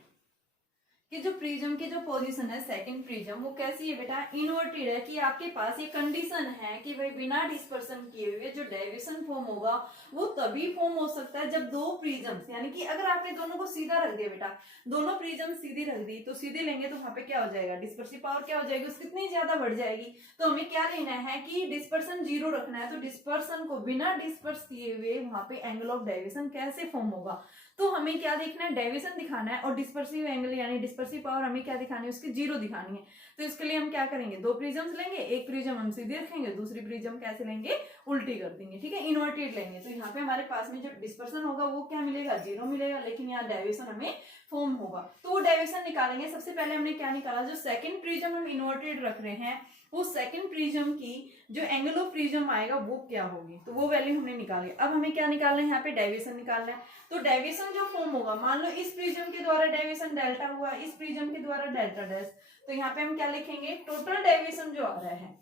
कि जो प्रिज्म की जो पोजीशन है सेकंड प्रिज्म वो कैसी है बेटा, इन्वर्टेड है। कि आपके पास ये कंडीशन है कि भाई बिना डिस्पर्सन किए हुए जो डेविएशन फॉर्म होगा वो तभी फॉर्म हो सकता है जब दो प्रिज्म्स, यानी कि अगर आपने दोनों को सीधा रख दिया बेटा, दोनों प्रिज्म सीधी रख दी, तो सीधे लेंगे तो वहां पे क्या हो जाएगा, डिस्पर्सिव पावर क्या हो जाएगी, उसकी कितनी ज्यादा बढ़ जाएगी। तो हमें क्या लेना है कि डिस्पर्सन जीरो रखना है, तो डिस्पर्सन को बिना डिस्पर्स किए हुए वहां पे एंगल ऑफ डेविएशन कैसे फॉर्म होगा। तो हमें क्या देखना है, डेविएशन दिखाना है, और डिस्पर्सिव एंगल यानी डिस्पर्सिव पावर हमें क्या दिखानी है, उसकी जीरो दिखानी है। तो इसके लिए हम क्या करेंगे, दो प्रिज्म्स लेंगे, एक प्रिज्म हम सीधे रखेंगे, दूसरी प्रिज्म कैसे लेंगे, उल्टी कर देंगे। ठीक है, इन्वर्टेड लेंगे, तो यहाँ पे हमारे पास में जो डिस्पर्सन होगा वो क्या मिलेगा, जीरो मिलेगा, लेकिन यहाँ डेविएशन हमें फॉर्म होगा। तो वो डेविएशन निकालेंगे। सबसे पहले हमने क्या निकाला, जो सेकंड प्रिज्म हम इन्वर्टेड रख रहे हैं उस सेकंड प्रिज्म की जो एंगल ऑफ प्रिज्म आएगा वो क्या होगी, तो वो वैल्यू हमने निकाली। अब हमें क्या निकालना है, यहाँ पे डेविएशन निकालना है। तो डेविएशन जो फॉर्म होगा, मान लो इस प्रिज्म के द्वारा डेविएशन डेल्टा हुआ, इस प्रिज्म के द्वारा डेल्टा डैश, तो यहाँ पे हम क्या लिखेंगे, टोटल डेविएशन जो आ रहा है,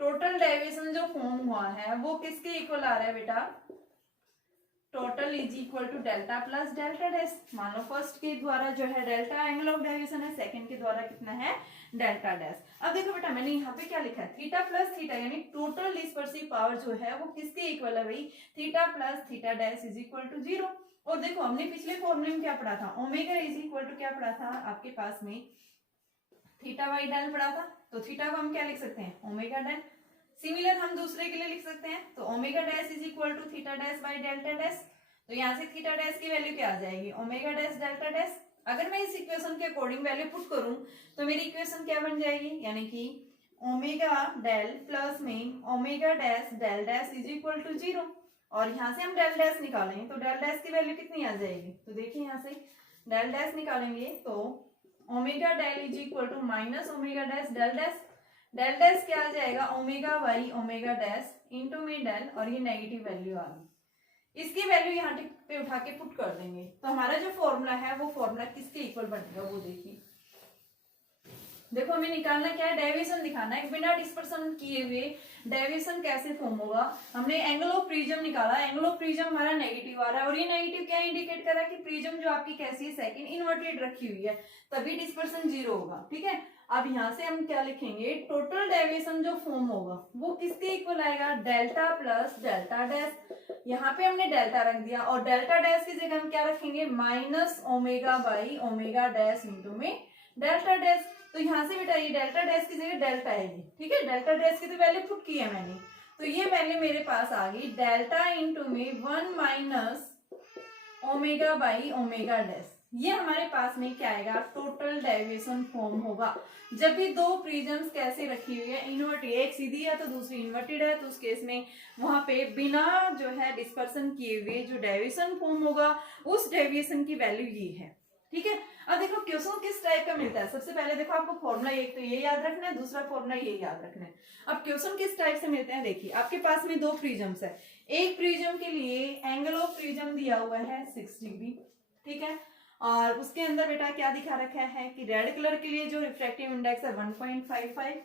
टोटल डेविएशन जो फॉर्म हुआ है वो किसके इक्वल आ रहा है बेटा, total is equal to delta plus delta dash. मान लो फर्स्ट के द्वारा जो है डेल्टा एंगल ऑफ डेविएशन है, सेकंड के द्वारा कितना है, डेल्टा डैश। अब देखो बेटा मैंने यहाँ पे क्या लिखा है, थीटा प्लस थीटा, यानी टोटल डिस्पर्सिव पावर जो है वो किसके इक्वल है भाई, theta plus theta dash is equal to zero. और देखो हमने पिछले फॉर्मूले में क्या पढ़ा था, ओमेगा इज इक्वल टू क्या पढ़ा था आपके पास में, थीटा बाई डेल पढ़ा था। तो थीटा को हम क्या लिख सकते हैं, ओमेगा डेल। सिमिलर हम दूसरे के लिए लिख सकते हैं, तो omega dash is equal to theta dash by delta dash. तो यहाँ से थीटा डैश की वैल्यू क्या आ जाएगी, ओमेगा डैश डेल्टा डैश। अगर मैं इस इक्वेशन के अकॉर्डिंग वैल्यू पुट करूं तो मेरी इक्वेशन क्या बन जाएगी, यानी कि ओमेगा डेल प्लस में omega dash del dash is equal to 0, और यहाँ से हम डेल डैश निकालेंगे तो डेल डैश की वैल्यू कितनी आ जाएगी, तो देखिए यहाँ से डेल डैश निकालेंगे तो omega del is equal to minus omega dash del dash, del dash क्या आ जाएगा omega by omega dash into में डेल, और ये नेगेटिव वैल्यू आ गई। इसकी वैल्यू यहाँ पे उठा के पुट कर देंगे तो हमारा जो फॉर्मूला है वो फॉर्मूला किसके इक्वल बनेगा, वो देखिए। देखो हमें निकालना क्या है, डेविएशन दिखाना है। बिना डिस्पर्सन किए हुए डेविएशन कैसे फॉर्म होगा, हमने एंगल ऑफ प्रिज्म निकाला, एंगल ऑफ प्रिज्म हमारा नेगेटिव आ रहा है, और ये नेगेटिव क्या इंडिकेट कर रहा है कि प्रिज्म जो आपकी कैसी है, सेकंड इन्वर्टेड रखी हुई है, तभी डिस्पर्सन 0 होगा। ठीक है, अब यहाँ से हम क्या लिखेंगे, टोटल डेविएशन जो फॉर्म होगा वो किसके इक्वल आएगा, डेल्टा प्लस डेल्टा डैश। यहाँ पे हमने डेल्टा रख दिया, और डेल्टा डैश की जगह हम क्या रखेंगे, minus omega by omega dash into में डेल्टा डैश। तो यहाँ से बेटा ये डेल्टा डैश की जगह डेल्टा आएगी। ठीक है, डेल्टा डैश की तो वैल्यू पुट की है मैंने, तो ये वैल्यू मेरे पास आ गई डेल्टा इंटू में 1 minus omega by omega dash. ये हमारे पास में क्या आएगा, टोटल डेविएशन फॉर्म होगा। जब भी दो प्रिज्म्स कैसे रखी हुई है, इन्वर्टेड, एक सीधी है तो दूसरी इन्वर्टेड है, तो उस केस में वहां पे बिना जो है डिस्पर्सन किए हुए जो डेविएशन फॉर्म होगा उस डेविएशन की वैल्यू ये है। ठीक है, अब देखो क्वेश्चन किस टाइप का मिलता है। सबसे पहले देखो आपको फॉर्मूला एक तो ये याद रखना है, दूसरा फॉर्मूला ये याद रखना है। अब क्वेश्चन किस टाइप से मिलते हैं, देखिए आपके पास में दो प्रिज्म्स है, एक प्रिज्म के लिए एंगल ऑफ प्रिज्म दिया हुआ है 6 डिग्री। ठीक है, और उसके अंदर बेटा क्या दिखा रखा है कि रेड कलर के लिए जो रिफ्रैक्टिव इंडेक्स है 1.55,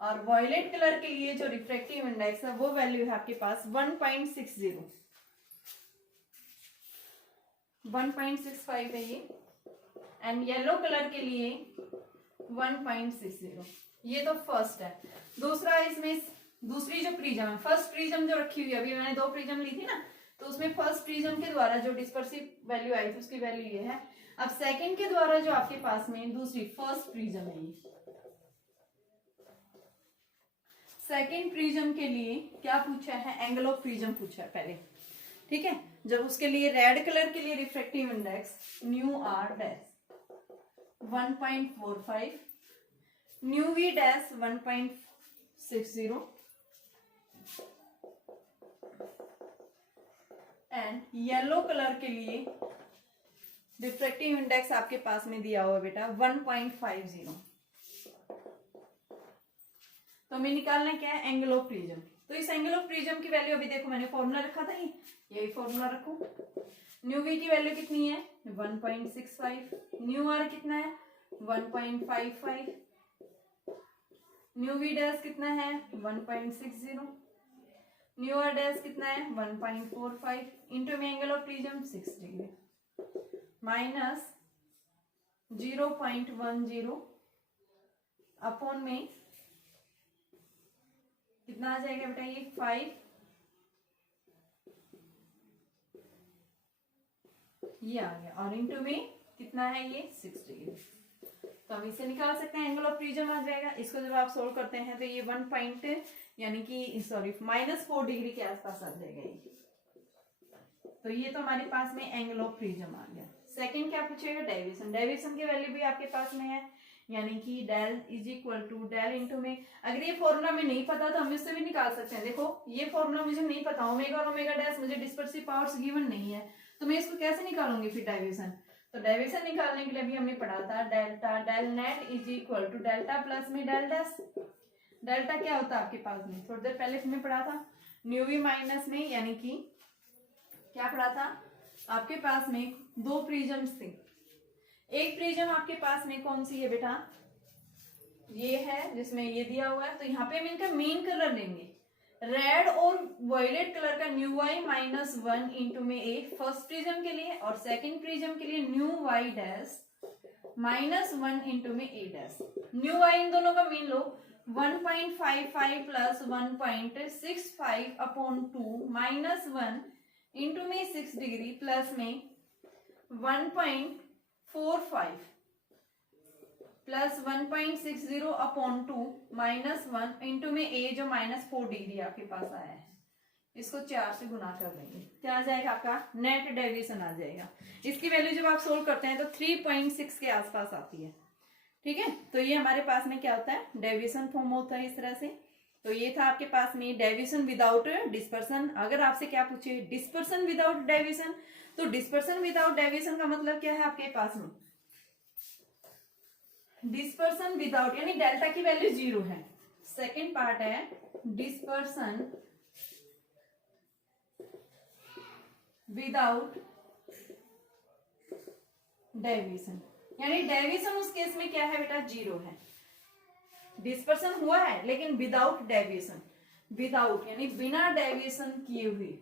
और वॉयलेट कलर के लिए जो रिफ्रैक्टिव इंडेक्स है वो वैल्यू है आपके पास 1.60, 1.65 है ये, एंड येलो कलर के लिए 1.60। ये तो फर्स्ट है। दूसरा इसमें दूसरी जो प्रिज्म है, फर्स्ट प्रिज्म जो रखी हुई है, अभी मैंने दो प्रिज्म ली थी ना, तो उसमें फर्स्ट प्रिज्म के द्वारा जो डिस्पर्सिव वैल्यू आई थी उसकी वैल्यू ये है। अब सेकंड के द्वारा जो आपके पास में दूसरी फर्स्ट प्रिज्म है, ये सेकंड प्रिज्म के लिए क्या पूछा है, एंगल ऑफ प्रिज्म पूछा है पहले। ठीक है, जब उसके लिए रेड कलर के लिए refractive index nu r dash 1.45, nu v dash 1.60, and yellow colour के लिए रिफ्रैक्टिव इंडेक्स आपके पास में दिया हुआ बेटा 1.50। तो हमें निकालना क्या है, एंगल ऑफ प्रिज्म। तो इस एंगल ऑफ प्रिज्म की वैल्यू अभी देखो मैंने फॉर्मूला रखा था, यही फॉर्मूला रखो। न्यू वी की वैल्यू कितनी है 1.65, न्यू आर कितना है 1.55, न्यू वी डैश कितना है 1.60, न्यू आर डैश कितना है 1.45, इंटू में angle of prism 6 degree minus 0.10 upon में कितना आ जाएगा बेटा, ये 5, ये आ गया, और इंटू में कितना है ये 6 डिग्री। तो हम इसे निकाल सकते हैं, एंगल ऑफ प्रिज्म आ जाएगा। इसको जब आप सोल्व करते हैं तो ये 1 पॉइंट यानी कि सॉरी -4 डिग्री के आसपास आ जाएगा ये। तो ये तो हमारे पास में एंगल ऑफ प्रिज्म आ गया। सेकंड क्या पूछेगा, डेविएशन। डेविएशन की वैल्यू भी आपके पास में है, यानी कि del is equal to del into में, अगर ये फॉर्मूला में नहीं पता तो हम इससे भी निकाल सकते हैं। देखो ये फॉर्मूला मुझे नहीं पता, ओमेगा और ओमेगा डैश मुझे डिस्पर्सिव पावर्स गिवन नहीं है, तो मैं इसको कैसे निकालूंगी फिर डेविएशन। तो डेविएशन निकालने के लिए भी हमने पढ़ा था delta del net is equal to delta plus में डेल डैश। डेल्टा क्या होता है आपके पास में, थोड़ी देर पहले हमने पढ़ा था न्यू वी माइनस में, यानी कि क्या पढ़ा था, आपके पास में दो प्रिज्म्स थे। एक प्रिज्म आपके पास में कौन सी है बेटा, ये है जिसमें ये दिया हुआ है। तो यहाँ पे हम इनका मेन कलर लेंगे, रेड और वॉयलेट कलर का न्यू वाई -1 इंटू में ए फर्स्ट प्रिज्म के लिए, और सेकंड प्रिज्म के लिए न्यू वाई डैश -1 इंटू में ए डैश। न्यू वाई इन दोनों का मीन लो 1.55 प्लस 1.65 अपॉन 2 -1 इंटू में 6 डिग्री प्लस में 1.45 प्लस 1.60 अपॉन 2 -1 इंटू में ए जो -4 डिग्री आपके पास आया है, इसको 4 से गुना कर देंगे, क्या आ जाएगा आपका नेट डेविएशन आ जाएगा। इसकी वैल्यू जब आप सोल्व करते हैं तो 3.6 के आसपास आती है, ठीक है। तो ये हमारे पास में क्या होता है, डेविएशन फॉर्म होता है इस तरह से। तो ये था आपके पास में डेविएशन विदाउट डिस्पर्सन। अगर आपसे क्या पूछे डिस्पर्सन विदाउट डेविएशन, तो डिस्पर्सन विदाउट डेविएशन का मतलब क्या है आपके पास में, डिस्पर्सन विदाउट यानी डेल्टा की वैल्यू 0 है। सेकेंड पार्ट है डिस्पर्सन विदाउट डेविएशन, यानी डेविएशन उस केस में क्या है बेटा 0 है। डिस्पर्सन हुआ है लेकिन विदाउट डेविएशन, विदाउट यानी बिना डेविएशन किए हुए,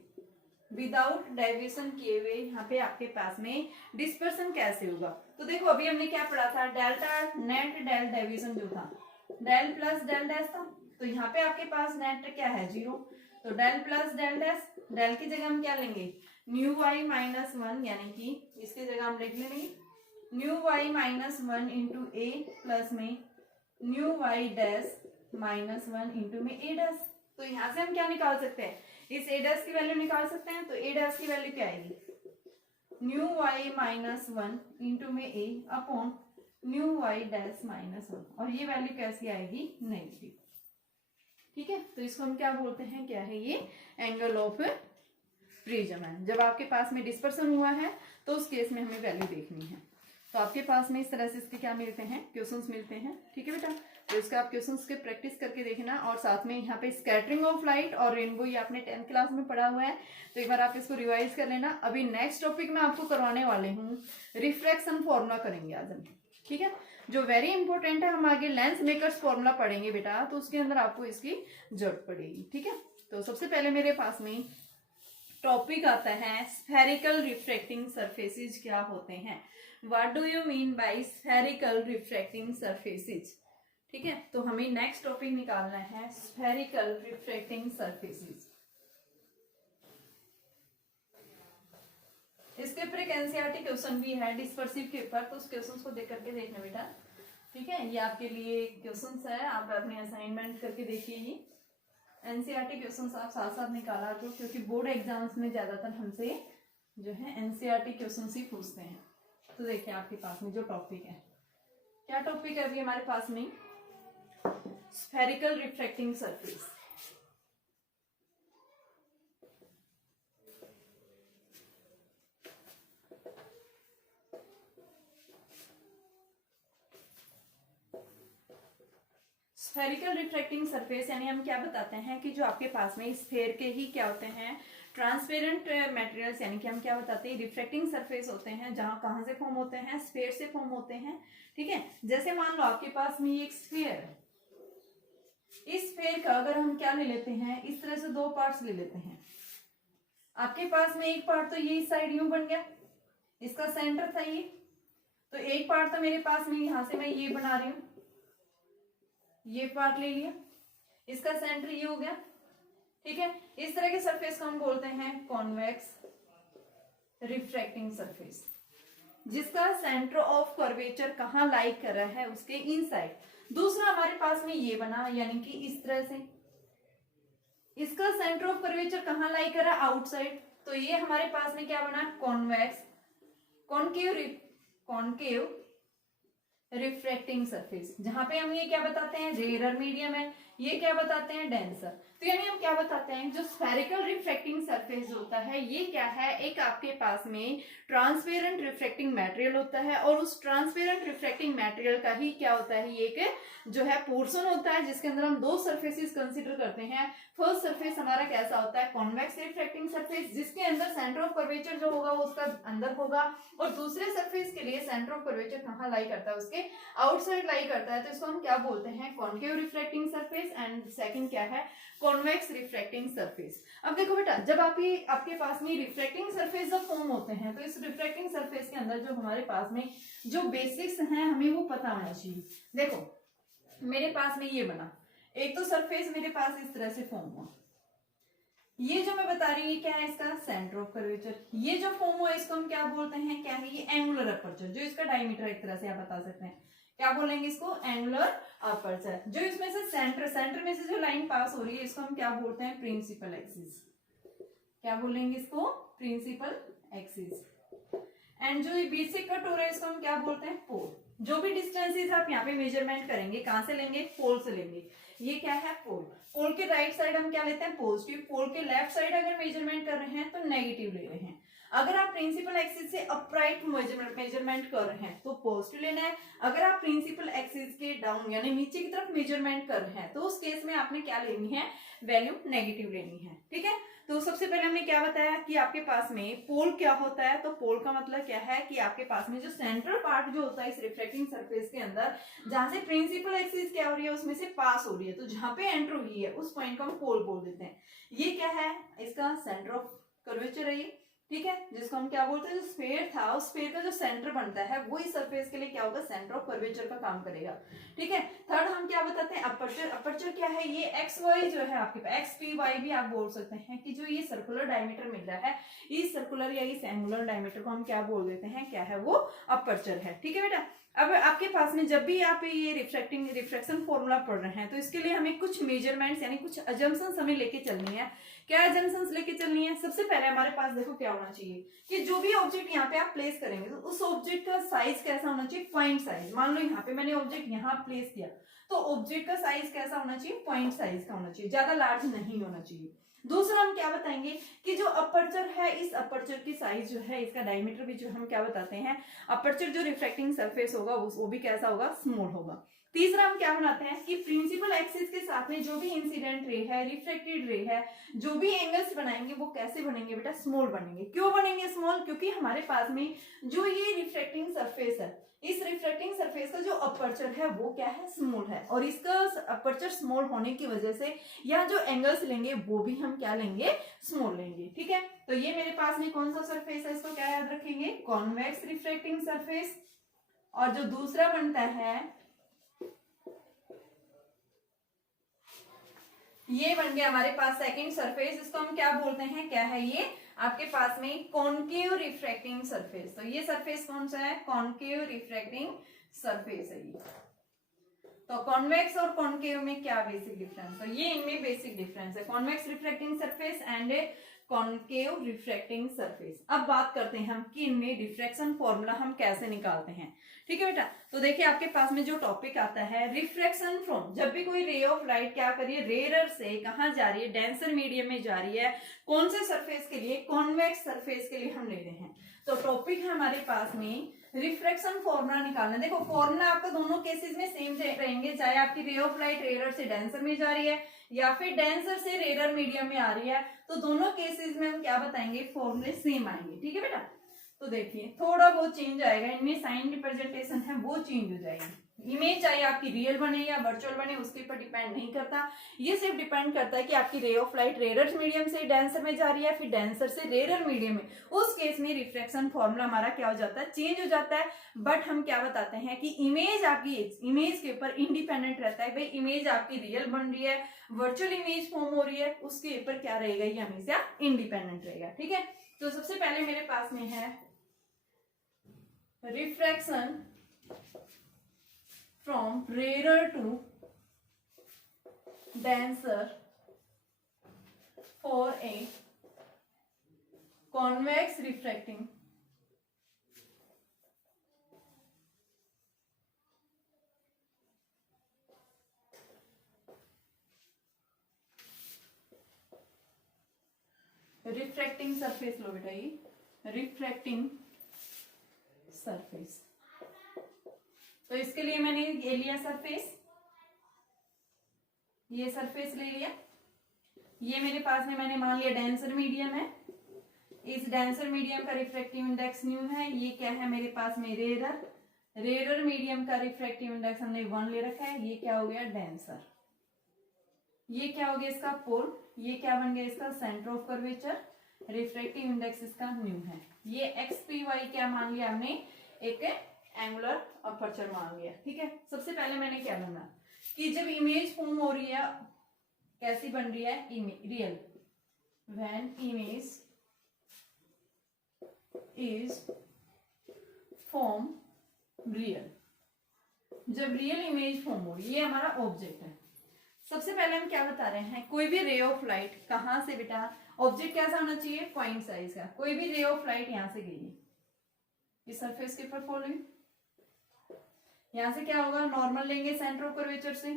विदाउट डेविएशन किए हुए यहाँ पे आपके पास में डिस्पर्सन कैसे होगा। तो देखो अभी हमने क्या पढ़ा था, डेल्टा नेट डेल डेविएशन जो था डेल प्लस डेल डैश था। तो यहाँ पे आपके पास नेट क्या है 0, तो del plus del dash, del की जगह हम क्या लेंगे न्यू वाई माइनस 1, यानी कि इसकी जगह हम लिख लेंगे nu Y minus 1 into A plus में nu y dash minus 1 into में ए डैश। तो यहाँ से हम क्या निकाल सकते हैं, इस ए डैश की वैल्यू निकाल सकते हैं। तो ए डैश की वैल्यू क्या आएगी न्यू वाई माइनस 1 इंटू में A upon new y dash minus 1, और ये वैल्यू कैसी आएगी नेगेटिव, ठीक है। तो इसको हम क्या बोलते हैं, क्या है ये एंगल ऑफ प्रिज्म है। जब आपके पास में डिस्पर्सन हुआ है तो उस केस में हमें वैल्यू देखनी है। तो आपके पास में इस तरह से इसके क्या मिलते हैं, क्वेश्चंस मिलते हैं, ठीक है बेटा। तो इसका आप क्वेश्चंस के प्रैक्टिस करके देखना, और साथ में यहाँ पे स्कैटरिंग ऑफ लाइट और रेनबो ये आपने 10th क्लास में पढ़ा हुआ है, तो एक बार आप इसको रिवाइज कर लेना। अभी नेक्स्ट टॉपिक मैं आपको करवाने वाले हूँ रिफ्रैक्शन फॉर्मूला करेंगे आज हम, ठीक है, जो वेरी इंपॉर्टेंट है। हम आगे लेंस मेकर्स फॉर्मूला पढ़ेंगे बेटा, तो उसके अंदर आपको इसकी जरूरत पड़ेगी, ठीक है। तो सबसे पहले मेरे पास में टॉपिक आता है स्फेरिकल रिफ्रैक्टिंग सरफेसेज क्या होते हैं, what do you mean by spherical refracting surfaces, ठीक है। तो हमें नेक्स्ट टॉपिक निकालना है स्फेरिकल रिफ्रैक्टिंग सरफेसेज। इसके ऊपर एक एनसीईआरटी क्वेश्चन भी है डिस्पर्सिव के ऊपर, तो उस क्वेश्चन को देख करके देखना बेटा, ठीक है। ये आपके लिए क्वेश्चन है, आप अपने असाइनमेंट करके देखिए। ये एनसीईआरटी क्वेश्चन आप साथ साथ निकाला करो, क्योंकि बोर्ड एग्जाम्स में ज्यादातर हमसे जो है एनसीईआरटी क्वेश्चन ही पूछते हैं। तो देखिए आपके पास में जो टॉपिक है, क्या टॉपिक है अभी हमारे पास में, spherical refracting surface. Spherical refracting surface यानी हम क्या बताते हैं कि जो आपके पास में स्फेयर के ही क्या होते हैं ट्रांसपेरेंट मटेरियल्स, यानी कि हम क्या बताते हैं रिफ्रैक्टिंग सरफेस होते हैं, जहां कहां से फॉर्म होते हैं, स्फेयर से फॉर्म होते हैं, ठीक है। जैसे मान लो आपके पास में एक स्फेयर है, इस स्फेयर का अगर हम क्या ले लेते हैं, इस तरह से दो पार्ट्स ले लेते हैं। आपके पास में एक पार्ट तो ये इस साइड यूं बन गया, इसका सेंटर था ये, तो एक पार्ट तो मेरे पास में यहां से मैं ये बना रही हूं, ये पार्ट ले लिया, इसका सेंटर ये हो गया, ठीक है। इस तरह के सरफेस को हम बोलते हैं कॉन्वेक्स रिफ्रैक्टिंग सरफेस, जिसका सेंटर ऑफ कर्वेचर कहां लाई कर रहा है, उसके इनसाइड। दूसरा हमारे पास में ये बना, यानी कि इस तरह से इसका सेंटर ऑफ कर्वेचर कहां लाई कर रहा है, आउटसाइड। तो ये हमारे पास में क्या बना, कॉन्वेक्स कॉनकेव रिफ्रैक्टिंग सरफेस, जहां पे हम ये क्या बताते हैं रेयर मीडियम है, ये क्या बताते हैं डेंसर। तो यानी हम क्या बताते हैं जो स्फेरिकल रिफ्रैक्टिंग सरफेस होता है ये क्या है, एक आपके पास में ट्रांसपेरेंट रिफ्रैक्टिंग मटेरियल होता है, और उस ट्रांसपेरेंट रिफ्रैक्टिंग मटेरियल का ही क्या होता है ये एक जो है पोर्शन होता है, जिसके अंदर हम दो सरफेसेस कंसीडर करते हैं। फर्स्ट सरफेस हमारा कैसा होता है कॉन्वेक्स रिफ्रैक्टिंग सरफेस, जिसके अंदर सेंटर ऑफ कर्वेचर जो होगा वो उसका अंदर होगा, और दूसरे सरफेस के लिए सेंटर ऑफ कर्वेचर कहाँ लाई करता है, उसके आउटसाइड लाई करता है। तो इसको हम क्या बोलते हैं concave refracting surface, and second क्या है कॉन्वेक्स रिफ्रैक्टिंग सरफेस। अब देखो बेटा, जब आपके पास में रिफ्रैक्टिंग सरफेस जब फॉर्म होते हैं, तो इस रिफ्रैक्टिंग सरफेस के अंदर जो हमारे पास में जो बेसिक्स हैं हमें वो पता होना चाहिए। देखो मेरे पास में ये बना, एक तो सरफेस मेरे पास इस तरह से फॉर्म हुआ, ये जो मैं बता रही हूँ ये क्या है, इसका सेंटर ऑफ कर्वेचर। ये जो फॉर्म हुआ इसको हम क्या बोलते हैं, क्या है ये एंगुलर अपर्चर, जो इसका डायमीटर एक तरह से आप बता सकते हैं, क्या बोलेंगे इसको एंगुलर अपर्चर। जो इसमें से सेंटर में से जो लाइन पास हो रही है इसको हम क्या बोलते हैं प्रिंसिपल एक्सिस, क्या बोलेंगे इसको, प्रिंसिपल एक्सिस। एंड जो ये बीच से कट हो रहा है इसको हम क्या बोलते हैं, पोल। जो भी डिस्टेंसेस आप यहाँ पे मेजरमेंट करेंगे कहाँ से लेंगे, पोल से लेंगे। ये क्या है, पोल। पोल के राइट साइड हम क्या लेते हैं, पॉजिटिव। पोल के लेफ्ट साइड अगर मेजरमेंट कर रहे हैं तो नेगेटिव ले रहे हैं। अगर आप प्रिंसिपल एक्सिस से अपराइट मेजरमेंट कर रहे हैं तो पॉजिटिव लेना है। अगर आप प्रिंसिपल एक्सिस के डाउन यानी नीचे की तरफ मेजरमेंट कर रहे हैं तो उस केस में आपने क्या लेनी है, वैल्यू नेगेटिव लेनी है। ठीक है, तो सबसे पहले हमने क्या बताया कि आपके पास में पोल क्या होता है। तो पोल का मतलब क्या है कि आपके पास में जो सेंट्रल पार्ट जो होता है इस रिफ्लेक्टिंग सरफेस के अंदर, जहां से प्रिंसिपल एक्सिस क्या हो रही है उसमें से पास हो रही है, तो जहां पे एंटर हुई है उस पॉइंट को हम पोल बोल देते हैं। ये क्या है, इसका सेंटर ऑफ कर्वेचर है ये। ठीक है, जिसको हम क्या बोलते हैं, जो स्फीयर था उस स्फीयर का जो सेंटर बनता है वो इस सरफेस के लिए क्या होगा, सेंटर ऑफ कर्वेचर का काम करेगा। ठीक है, थर्ड हम क्या बताते हैं, अपर्चर। अपर्चर क्या है, ये एक्स वाई जो है आपके पास, एक्स पी वाई भी आप बोल सकते हैं कि जो ये सर्कुलर डायमीटर मिल रहा है, इस सर्कुलर या इस एंगुलर डायमीटर को हम क्या बोल देते हैं, क्या है वो, अपर्चर है। ठीक है बेटा, अब आपके पास में जब भी आप ये रिफ्रैक्शन फॉर्मूला पढ़ रहे हैं तो इसके लिए हमें कुछ मेजरमेंट्स यानी कुछ अजम्पशंस हमें लेके चलनी है। क्या अजम्पशंस लेके चलनी है, सबसे पहले हमारे पास देखो क्या होना चाहिए कि जो भी ऑब्जेक्ट यहाँ पे आप प्लेस करेंगे तो उस ऑब्जेक्ट का साइज कैसा होना चाहिए, पॉइंट साइज। मान लो यहाँ पे मैंने ऑब्जेक्ट यहाँ प्लेस किया तो ऑब्जेक्ट का साइज कैसा होना चाहिए, पॉइंट साइज का होना चाहिए, ज्यादा लार्ज नहीं होना चाहिए। दूसरा हम क्या बताएंगे कि जो अपर्चर है, इस अपर्चर की साइज जो है, इसका डायमीटर भी जो हम क्या बताते हैं, अपर्चर जो रिफ्लेक्टिंग सरफेस होगा वो भी कैसा होगा, स्मॉल होगा। तीसरा हम क्या बनाते हैं कि प्रिंसिपल एक्सिस के साथ में जो भी इंसिडेंट रे है, रिफ्लेक्टेड रे है, जो भी एंगल्स बनाएंगे वो कैसे बनेंगे बेटा, स्मॉल बनेंगे। क्यों बनेंगे स्मॉल, क्योंकि हमारे पास में जो ये रिफ्लेक्टिंग सरफेस है, इस रिफ्लेक्टिंग सरफेस का जो अपर्चर है वो क्या है, स्मॉल है। और इसका अपर्चर स्मॉल होने की वजह से या जो एंगल्स लेंगे वो भी हम क्या लेंगे, स्मॉल लेंगे। ठीक है, तो ये मेरे पास में कौन सा सरफेस है, इसको क्या याद रखेंगे, कॉन्वेक्स रिफ्लेक्टिंग सरफेस। और जो दूसरा बनता है ये बन गया हमारे पास सेकंड सरफेस, इसको हम क्या बोलते हैं, क्या है ये आपके पास में, कॉनकेव रिफ्रैक्टिंग सरफेस। तो ये सरफेस कौन सा है, कॉनकेव रिफ्रैक्टिंग सरफेस है ये। तो कॉन्वेक्स और कॉनकेव में क्या बेसिक डिफरेंस है, ये इनमें बेसिक डिफरेंस है, convex refracting surface and concave refracting surface. अब बात करते हैं हम कि इनमें डिफ्रैक्शन फॉर्मूला हम कैसे निकालते हैं। ठीक है बेटा, तो देखिए आपके पास में जो टॉपिक आता है रिफ्रैक्शन फ्रॉम, जब भी कोई रे ऑफ लाइट क्या करिए, रेयर से कहां जा रही है, डेंसर मीडियम में जा रही है, कौन से सरफेस के लिए, कॉन्वेक्स सरफेस के लिए हम ले रहे हैं। तो टॉपिक है हमारे पास में रिफ्रैक्शन फॉर्मूला निकालना। देखो फॉर्मूला आपका दोनों केसेस में सेम रहेंगे, चाहे आपकी रे ऑफ लाइट रेयर से डेंसर में जा रही है या फिर डेंसर से रेयर मीडियम में आ रही है, तो दोनों केसेस में हम क्या बताएंगे, फॉर्मूले सेम आएंगे। ठीक है बेटा, तो देखिए थोड़ा बहुत चेंज आएगा, इनमें साइन रिप्रेजेंटेशन है वो चेंज हो जाएगी। इमेज चाहे आपकी रियल बने या वर्चुअल बने उसके ऊपर डिपेंड नहीं करता, ये सिर्फ डिपेंड करता है कि आपकी ray of light rare medium से डेंसर में जा रही है फिर डेंसर से रेयर मीडियम में, उस केस में रिफ्रैक्शन फॉर्मूला हमारा क्या हो जाता है, चेंज हो जाता है। बट हम क्या बताते हैं कि इमेज आपकी इमेज के ऊपर इंडिपेंडेंट रहता है। भाई इमेज आपकी रियल बन रही है, वर्चुअल इमेज फॉर्म हो रही है, उसके ऊपर क्या रहेगा, ये हमेशा इंडिपेंडेंट रहेगा। ठीक है, तो सबसे पहले मेरे पास में है refraction from rarer to denser for a convex refracting refracting surface. लो बेटा ये रिफ्रैक्टिंग सरफेस, तो इसके लिए मैंने ये लिया सरफेस, ये सरफेस ले लिया, ये मेरे पास में मैंने मान लिया डेंसर मीडियम है, इस डेंसर मीडियम का रिफ्रैक्टिव इंडेक्स न्यू है, ये क्या है मेरे पास में रेयर मीडियम का रिफ्रैक्टिव इंडेक्स हमने 1 ले रखा है, ये क्या हो गया डेंसर, ये क्या हो गया इसका पोल, ये क्या बन गया इसका centre of curvature, refractive index इसका न्यू है, ये XPY क्या मान लिया हमने, एक एंगुलर अपर्चर मान लिया। ठीक है, सबसे पहले मैंने क्या बनना कि जब इमेज फॉर्म हो रही है कैसी बन रही है, real, when image is form real, जब रियल इमेज फॉर्म हो रही है, ये हमारा ऑब्जेक्ट है। सबसे पहले हम क्या बता रहे हैं, कोई भी रे ऑफ लाइट कहां से बेटा, ऑब्जेक्ट कैसा होना चाहिए, पॉइंट साइज का। कोई भी रे ऑफ लाइट यहाँ से गई है इस सरफेस के ऊपर फॉलोइंग, यहाँ से क्या होगा, नॉर्मल लेंगे सेंटर ऑफ कर्वेचर से,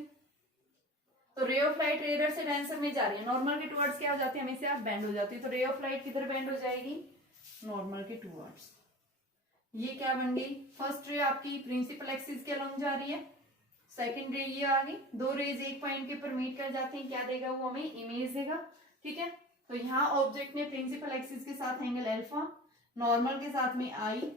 तो रे ऑफ लाइट रेडर से डेंसर में जा रही है, नॉर्मल के टुवर्ड्स क्या हो जाती है, हमेशा बेंड हो जाती है, तो रे ऑफ लाइट किधर बेंड हो जाएगी, नॉर्मल के टुवर्ड्स। ये क्या बन गई, फर्स्ट रे आपकी प्रिंसिपल एक्सिस के अलोंग जा रही है, सेकंड रे ये आ गई, दो रेज एक पॉइंट के ऊपर मीट कर जाती हैं, क्या देगा वो हमें, इमेज देगा। ठीक है, तो यहाँ ऑब्जेक्ट ने प्रिंसिपल एक्सिस के साथ एंगल अल्फा, नॉर्मल के साथ में आई,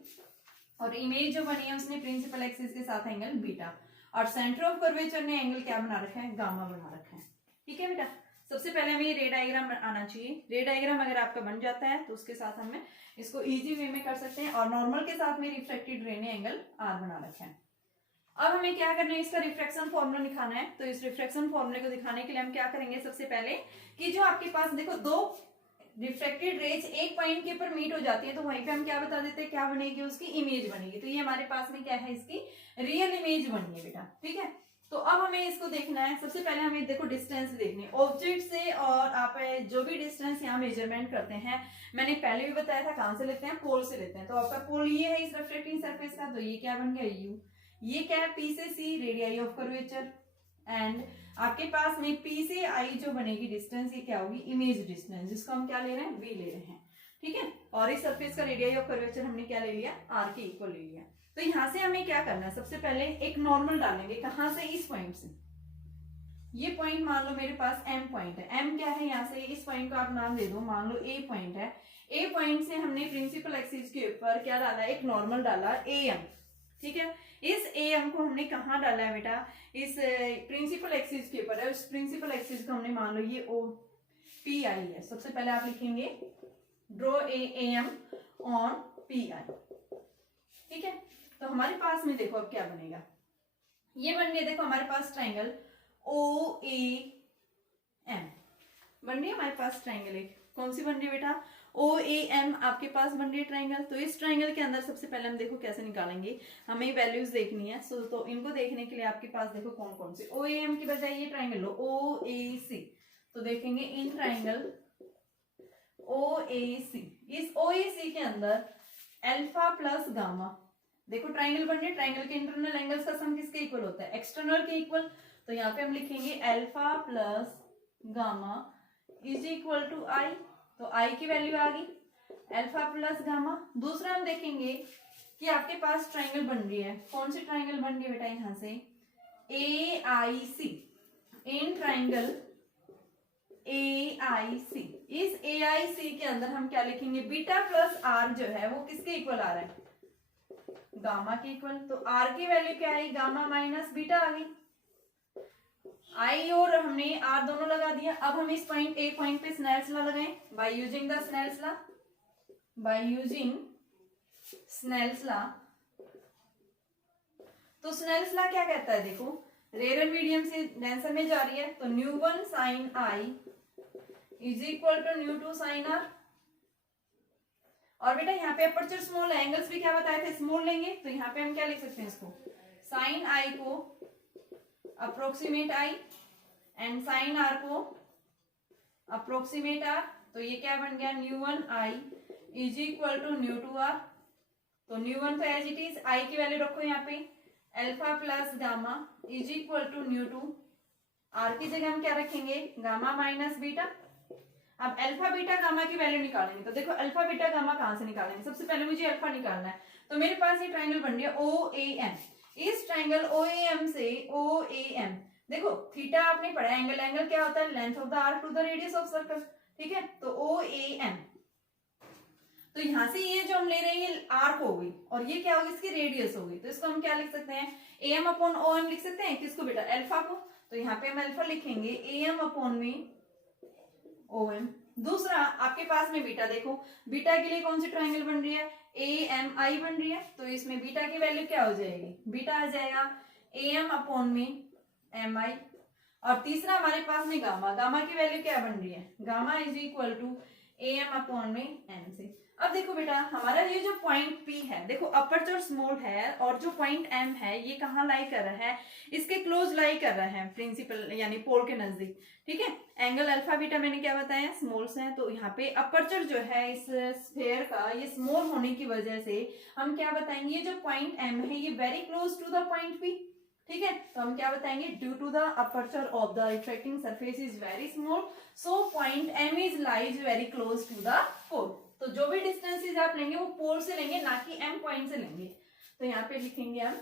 और इमेज जो बनी है उसने प्रिंसिपल एक्सिस के साथ एंगल बीटा, और सेंटर ऑफ कर्वेचर ने एंगल क्या बना रखा है, गामा बना रखा है। ठीक है बेटा, सबसे पहले हमें ये रे डायग्राम आना चाहिए। रे डायग्राम अगर आपका बन जाता है तो उसके साथ हमें इसको इजी वे में कर सकते हैं, और नॉर्मल के साथ में रिफ्लेक्टेड रे ने एंगल आर बना रखा है। अब हमें क्या करना है, इसका रिफ्लेक्शन फॉर्मूला दिखाना है। तो इस रिफ्लेक्शन फॉर्मूले को दिखाने के लिए हम क्या करेंगे, सबसे पहले कि जो आपके पास देखो दो रिफ्लेक्टेड रेज एक पॉइंट के ऊपर मीट हो जाती है, तो वहीं पे हम क्या बता देते हैं, क्या बनेगी, उसकी इमेज बनेगी। तो ये हमारे पास में क्या है, इसकी रियल इमेज बनी है बेटा। ठीक है, तो अब हमें इसको देखना है। सबसे पहले हमें देखो डिस्टेंस देखनी है ऑब्जेक्ट से, और आप जो भी डिस्टेंस यहाँ मेजरमेंट करते हैं, मैंने पहले भी बताया था कहां से लेते हैं, पोल से लेते हैं। तो आपका पोल ये है इस रिफ्लेक्टिंग सरफेस का, तो ये क्या बन गया, यू। ये क्या है, पी से सी रेडियाई ऑफ कर्वेचर, एंड आपके पास में पी से आई जो बनेगी डिस्टेंस, ये क्या होगी, इमेज डिस्टेंस, जिसको हम क्या ले रहे हैं, वी ले रहे हैं। ठीक है, और इस सरफेस का रेडियाई ऑफ कर्वेचर हमने क्या ले लिया, आर के इक्वल ले लिया। तो यहां से हमें क्या करना है, सबसे पहले एक नॉर्मल डालेंगे, कहां से, इस पॉइंट से। ये पॉइंट मान लो मेरे पास एम पॉइंट है, एम क्या है, यहाँ से इस पॉइंट को आप नाम दे दो, मान लो ए पॉइंट है। ए पॉइंट से हमने प्रिंसिपल एक्सिस के ऊपर क्या डाला, एक नॉर्मल डाला ए एम। ठीक है, इस ए एम को हमने कहाँ डाला है बेटा, इस प्रिंसिपल एक्सिस के ऊपर है। उस प्रिंसिपल एक्सिस को हमने मान लो ये ओ पी आई है। सबसे पहले आप लिखेंगे draw A M on P I. ठीक है, तो हमारे पास में देखो अब क्या बनेगा, ये बन गया, देखो हमारे पास ट्राइंगल ओ ए एम बन रही है हमारे पास ट्राइंगल। एक कौन सी बन रही है बेटा, ओ ए एम आपके पास बन रही है ट्राइंगल। तो इस ट्राइंगल के अंदर सबसे पहले हम देखो कैसे निकालेंगे, हमें वैल्यूज देखनी है। सो तो इनको देखने के लिए आपके पास देखो कौन कौन से, ओ ए एम की बजाय ये ट्राइंगल लो ओ ए सी। तो देखेंगे इन ट्राइंगल ओ ए सी, इस ओ ए सी के अंदर अल्फा प्लस गामा, देखो ट्राइंगल बन रही है, ट्राइंगल के इंटरनल एंगल्स का सम किसके इक्वल होता है, एक्सटर्नल के इक्वल। तो यहाँ पे हम लिखेंगे alpha plus gamma is equal to i, तो आई की वैल्यू आ गई अल्फा प्लस गामा। दूसरा हम देखेंगे कि आपके पास ट्राइंगल बन रही है, कौन सी ट्राइंगल बन रही है बेटा, यहां से ए आई सी, इन ट्राइंगल ए आई सी। इस ए आई सी के अंदर हम क्या लिखेंगे, बीटा प्लस आर जो है वो किसके इक्वल आ रहा है, गामा के इक्वल। तो आर की वैल्यू क्या आई, गामा माइनस बीटा आ गई, आई और हमने आर दोनों लगा दिया। अब हम इस पॉइंट ए पॉइंट पे स्नेल्स लॉ लगाएं, by using the Snell's law, by using Snell's law. तो स्नेल्स लॉ क्या कहता है, देखो रेयर मीडियम से डेंसर में जा रही है, तो nu one sine i is equal to nu two sine r. और बेटा यहाँ पे अपर्चर स्मॉल, एंगल्स भी क्या बताए थे, स्मॉल लेंगे। तो यहाँ पे हम क्या लिख सकते हैं, इसको साइन आई को approximate i and sine r को अप्रोक्सीमेट आर। तो ये क्या बन गया, nu one i is equal to nu two r. तो न्यू वन तो एज इट इज, आई की वैल्यू रखो यहाँ पे alpha plus gamma is equal to nu two, r की जगह हम क्या रखेंगे, गामा माइनस बीटा। अब अल्फा बीटा गामा की वैल्यू निकालेंगे, तो देखो अल्फा बीटा गामा कहां से निकालेंगे, सबसे पहले मुझे अल्फा निकालना है। तो मेरे पास ये ट्राइंगल बन रही है ओ ए एम, इस ट्राइंगल ओ ए एम से ओ ए एम, देखो थीटा आपने पढ़ा एंगल, एंगल क्या होता है, length of the arc to the radius of circle. ठीक है, तो ओ ए एम, तो यहां से ये जो हम ले रहे हैं आर्क हो गई, और ये क्या होगी, इसकी रेडियस होगी। तो इसको हम क्या लिख सकते हैं, A M upon O M लिख सकते हैं, किसको बेटा, अल्फा को। तो यहाँ पे हम अल्फा लिखेंगे ए एम अपॉन में ओ एम। दूसरा आपके पास में बीटा, देखो बीटा के लिए कौन सी ट्राइंगल बन रही है, ए एम आई बन रही है। तो इसमें बीटा की वैल्यू क्या हो जाएगी, बीटा आ जाएगा ए एम अपॉन में एम आई। और तीसरा हमारे पास में गामा, गामा की वैल्यू क्या बन रही है, gamma is equal to A M upon में एम से। अब देखो बेटा, हमारा ये जो पॉइंट P है, देखो अपर्चर स्मॉल है और जो पॉइंट M है ये कहाँ लाई कर रहा है, इसके क्लोज लाई कर रहा है, प्रिंसिपल यानी पोल के नजदीक। ठीक है, एंगल अल्फा बीटा मैंने क्या बताया, स्मॉल्स हैं, तो यहाँ पे अपर्चर जो है इस स्फेयर का ये स्मॉल होने की वजह से हम क्या बताएंगे, ये जो पॉइंट M है ये very close to the point P। ठीक है, तो हम क्या बताएंगे, due to the aperture of the refracting surface is very small, so point M is lies very close to the pole. तो जो भी डिस्टेंसेस आप लेंगे वो पोल से लेंगे, ना कि M पॉइंट से लेंगे। तो यहाँ पे लिखेंगे हम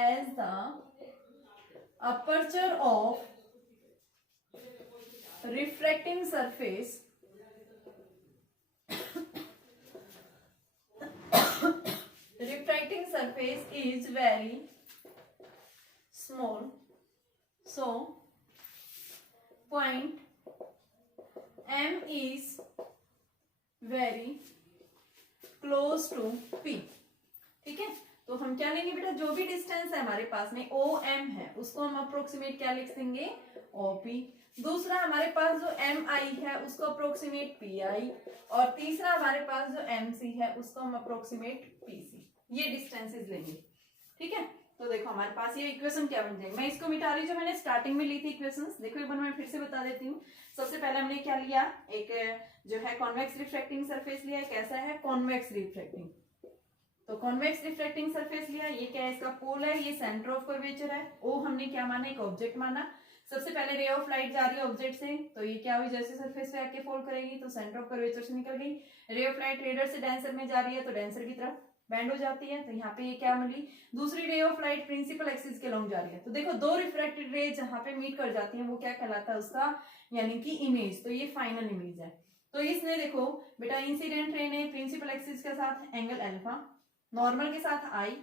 as the aperture of refracting surface refracting surface is very small, so point M is very close to P। ठीक है, तो हम क्या लेंगे बेटा, जो भी डिस्टेंस है हमारे पास में OM है उसको हम अप्रोक्सीमेट क्या लिख देंगे, OP। दूसरा हमारे पास जो MI है उसको अप्रोक्सीमेट PI, और तीसरा हमारे पास जो MC है उसको हम अप्रोक्सीमेट PC। ये डिस्टेंसेस लेंगे। ठीक है, तो देखो हमारे पास ये इक्वेशन क्या बन जाएगी, मैं इसको मिटा रही हूँ जो मैंने स्टार्टिंग में ली थी इक्वेशंस। देखो एक बार मैं फिर से बता देती हूँ। सबसे पहले हमने क्या लिया, एक जो है कॉन्वेक्स रिफ्रैक्टिंग सरफेस लिया। कैसा है, कॉन्वेक्स रिफ्रैक्टिंग। तो कॉन्वेक्स रिफ्रैक्टिंग सरफेस लिया, ये क्या है, इसका पोल है, ये सेंटर ऑफ कर्वेचर है। ओ हमने क्या माना, एक ऑब्जेक्ट माना। सबसे पहले रे ऑफ लाइट जा रही है ऑब्जेक्ट से, तो ये क्या हुई, जैसे सरफेस पे आके फॉल करेगी तो सेंटर ऑफ कर्वेचर से निकल गई। रे ऑफ लाइट रेडर से डेंसर में जा रही है तो डेंसर की तरफ बैंड हो जाती है, तो यहाँ पे ये क्या मिली, दूसरी ray of light principal axis के लॉन्ग जा रही है। तो देखो दो रिफ्रैक्टेड रे जहां पे मीट कर जाती है वो क्या कहलाता है उसका, यानी कि इमेज। तो ये फाइनल इमेज है। तो इसने देखो बेटा, इंसिडेंट रे ने प्रिंसिपल एक्सिस के साथ एंगल अल्फा, नॉर्मल के साथ आई,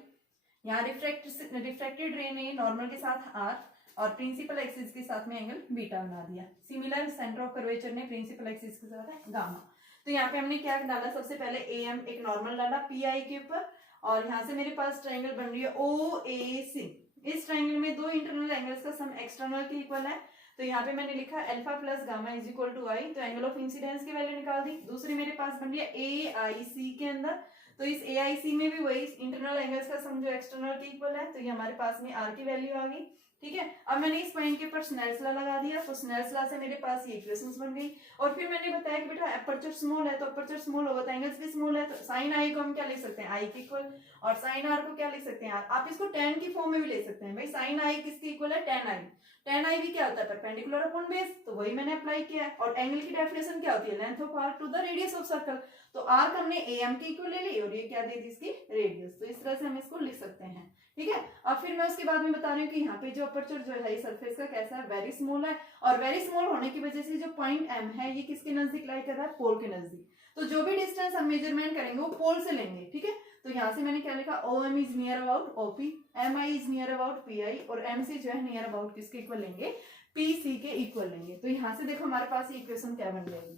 यहाँ रिफ्रैक्टेड रे ने नॉर्मल के साथ आर और प्रिंसिपल एक्सिस के साथ में एंगल बीटा बना दिया। सिमिलर सेंटर ऑफ कर्वेचर ने प्रिंसिपल एक्सिस के साथ है गामा। तो यहाँ पे हमने क्या डाला, सबसे पहले AM एक नॉर्मल डाला PI के ऊपर, और यहाँ से मेरे पास ट्रायंगल बन रही है OAC। इस ट्रायंगल में दो इंटरनल एंगल्स का सम एक्सटर्नल के इक्वल है। तो यहाँ पे मैंने लिखा alpha plus gamma is equal to i, तो एंगल ऑफ इंसिडेंस की वैल्यू निकाल दी। दूसरी मेरे पास बन रही है AIC के अंदर, तो इस AIC में भी वही इंटरनल एंगल्स का सम जो एक्सटर्नल के इक्वल है, तो ये हमारे पास में R की वैल्यू आ गई। ठीक है, अब मैंने इस पॉइंट के ऊपर स्नेल्स लॉ लगा दिया, तो स्नेल्स लॉ से मेरे पास ये इक्वेशंस बन गई। और फिर मैंने बताया कि बेटा अपर्चर स्मॉल है, तो अपर्चर स्मॉल होगा तो एंगल्स भी स्मॉल है, तो साइन आई को हम क्या लिख सकते हैं, आई के इक्वल, और साइन आर को क्या लिख सकते हैं, आर। आप इसको tan की फॉर्म में भी ले सकते हैं। भाई साइन आई किसके इक्वल है, tan आई। tan आई भी क्या होता है, परपेंडिकुलर अपॉन बेस, तो वही मैंने अप्लाई किया है। और एंगल की डेफिनेशन क्या होती है, length of arc to the radius of circle. तो आर का हमने AM के इक्वल ले ली और ये क्या दे दी, इसकी रेडियस। तो इस तरह से हम इसको लिख सकते हैं। ठीक है, अब फिर मैं उसके बाद में बता रही हूँ कि यहाँ पे जो अपर्चर जो है सरफेस का कैसा है, वेरी स्मॉल है, और वेरी स्मॉल होने की वजह से जो पॉइंट M है ये किसके नजदीक लाई कर रहा है, पोल के नजदीक। तो जो भी डिस्टेंस हम मेजरमेंट करेंगे वो पोल से लेंगे। ठीक है, तो यहाँ से मैंने क्या लिखा, OM is near about OP, MI is near about PI, और MC जो है नियर अबाउट किसके इक्वल लेंगे, PC के इक्वल लेंगे। तो यहाँ से देखो हमारे पास ये इक्वेशन क्या बन जाएगी।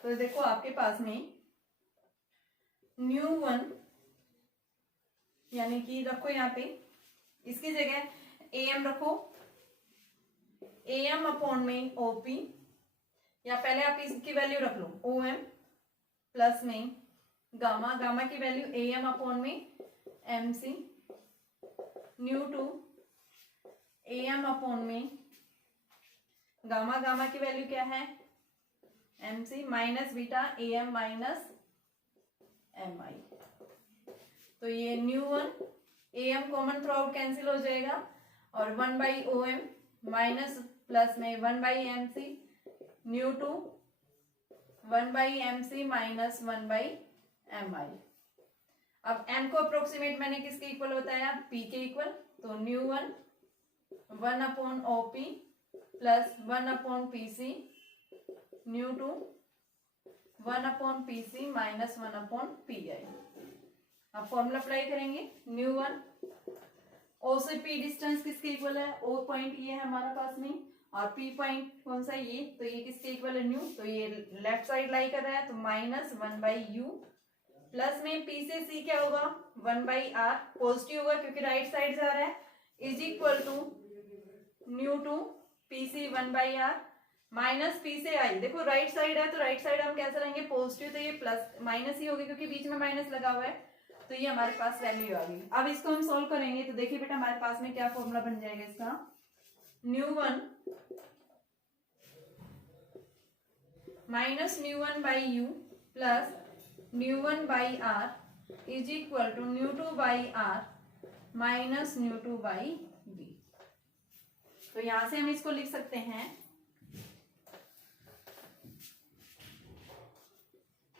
तो देखो आपके पास में µ1 यानी कि रखो यहाँ पे, इसकी जगह AM रखो, AM अपॉन में OP, या पहले आप इसकी वैल्यू रख लो OM प्लस में गामा, गामा की वैल्यू AM अपॉन में MC, µ2 AM अपॉन में गामा, गामा की वैल्यू क्या है MC, minus beta AM minus MI। तो ये µ1 AM common through out cancel हो जाएगा, और 1/OM माइनस प्लस में 1/MC, µ2 1/MC माइनस 1/MI। अब M को अप्रोक्सीमेट मैंने किसके इक्वल बताया, P के इक्वल। तो µ1 1/OP plus 1/PC, µ2 1/PC minus 1/PI। आप फॉर्मूला अप्लाई करेंगे, µ1 O से P डिस्टेंस किसके इक्वल है, O पॉइंट ये है हमारा पास में, और P पॉइंट कौन सा ये, तो ये किसके इक्वल है, न्यू। तो ये लेफ्ट साइड लाई कर रहा है, तो माइनस 1/U प्लस में P से C क्या होगा, 1/R, पॉजिटिव होगा क्योंकि राइट साइड जा रहा है, is equal to µ2 PC 1/R minus p से आई, देखो राइट साइड है तो राइट साइड हम कैसे रहेंगे पॉजिटिव, तो ये प्लस माइनस ही होगी क्योंकि बीच में माइनस लगा हुआ है, तो ये हमारे पास वैल्यू आ गई। अब इसको हम सोल्व करेंगे तो देखिए बेटा हमारे पास में क्या फॉर्मूला बन जाएगा इसका, nu minus nu by u plus nu by r is equal to nu by r minus nu by v. तो यहां से हम इसको लिख सकते हैं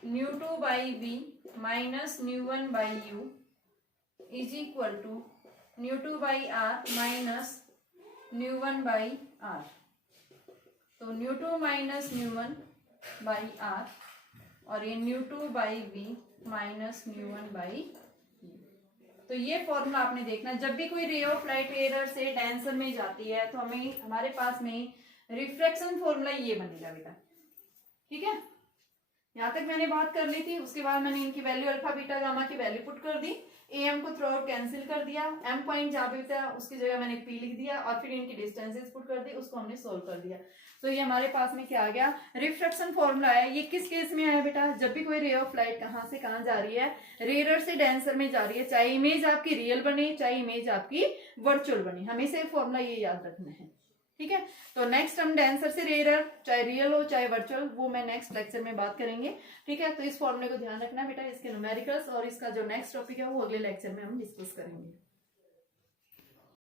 nu by v minus nu by u is equal to nu by r minus nu by r. तो nu minus nu by r और ये nu by v minus nu by u. तो ये फॉर्मूला आपने देखना, जब भी कोई रे ऑफ लाइट एरर से डेंसर में जाती है तो हमें हमारे पास में रिफ्रैक्शन फॉर्मूला ये बनेगा बेटा, ठीक है। यहाँ तक मैंने बात कर ली थी, उसके बाद मैंने इनकी वैल्यू अल्फा बीटा गामा की वैल्यू पुट कर दी, एम को थ्रू आउट कैंसिल कर दिया, एम पॉइंट जहाँ पे था उसकी जगह मैंने पी लिख दिया और फिर इनकी डिस्टेंसेस पुट कर दी, उसको हमने सोल्व कर दिया। तो ये हमारे पास में क्या आ गया, रिफ्रैक्शन फॉर्मूला है। ये किस केस में आया बेटा, जब भी कोई रे ऑफ लाइट कहाँ से कहाँ जा रही है, रेयर से डेंसर में जा रही है, चाहे इमेज आपकी रियल बने चाहे इमेज आपकी वर्चुअल बने, हमेशा फॉर्मूला ये याद रखना है, ठीक है। तो नेक्स्ट हम डेंसर से रेयर, चाहे रियल हो चाहे वर्चुअल, वो मैं नेक्स्ट लेक्चर में बात करेंगे, ठीक है। तो इस फॉर्मूले को ध्यान रखना बेटा, इसके न्यूमेरिकल्स और इसका जो नेक्स्ट टॉपिक है वो अगले लेक्चर में हम डिस्कस करेंगे।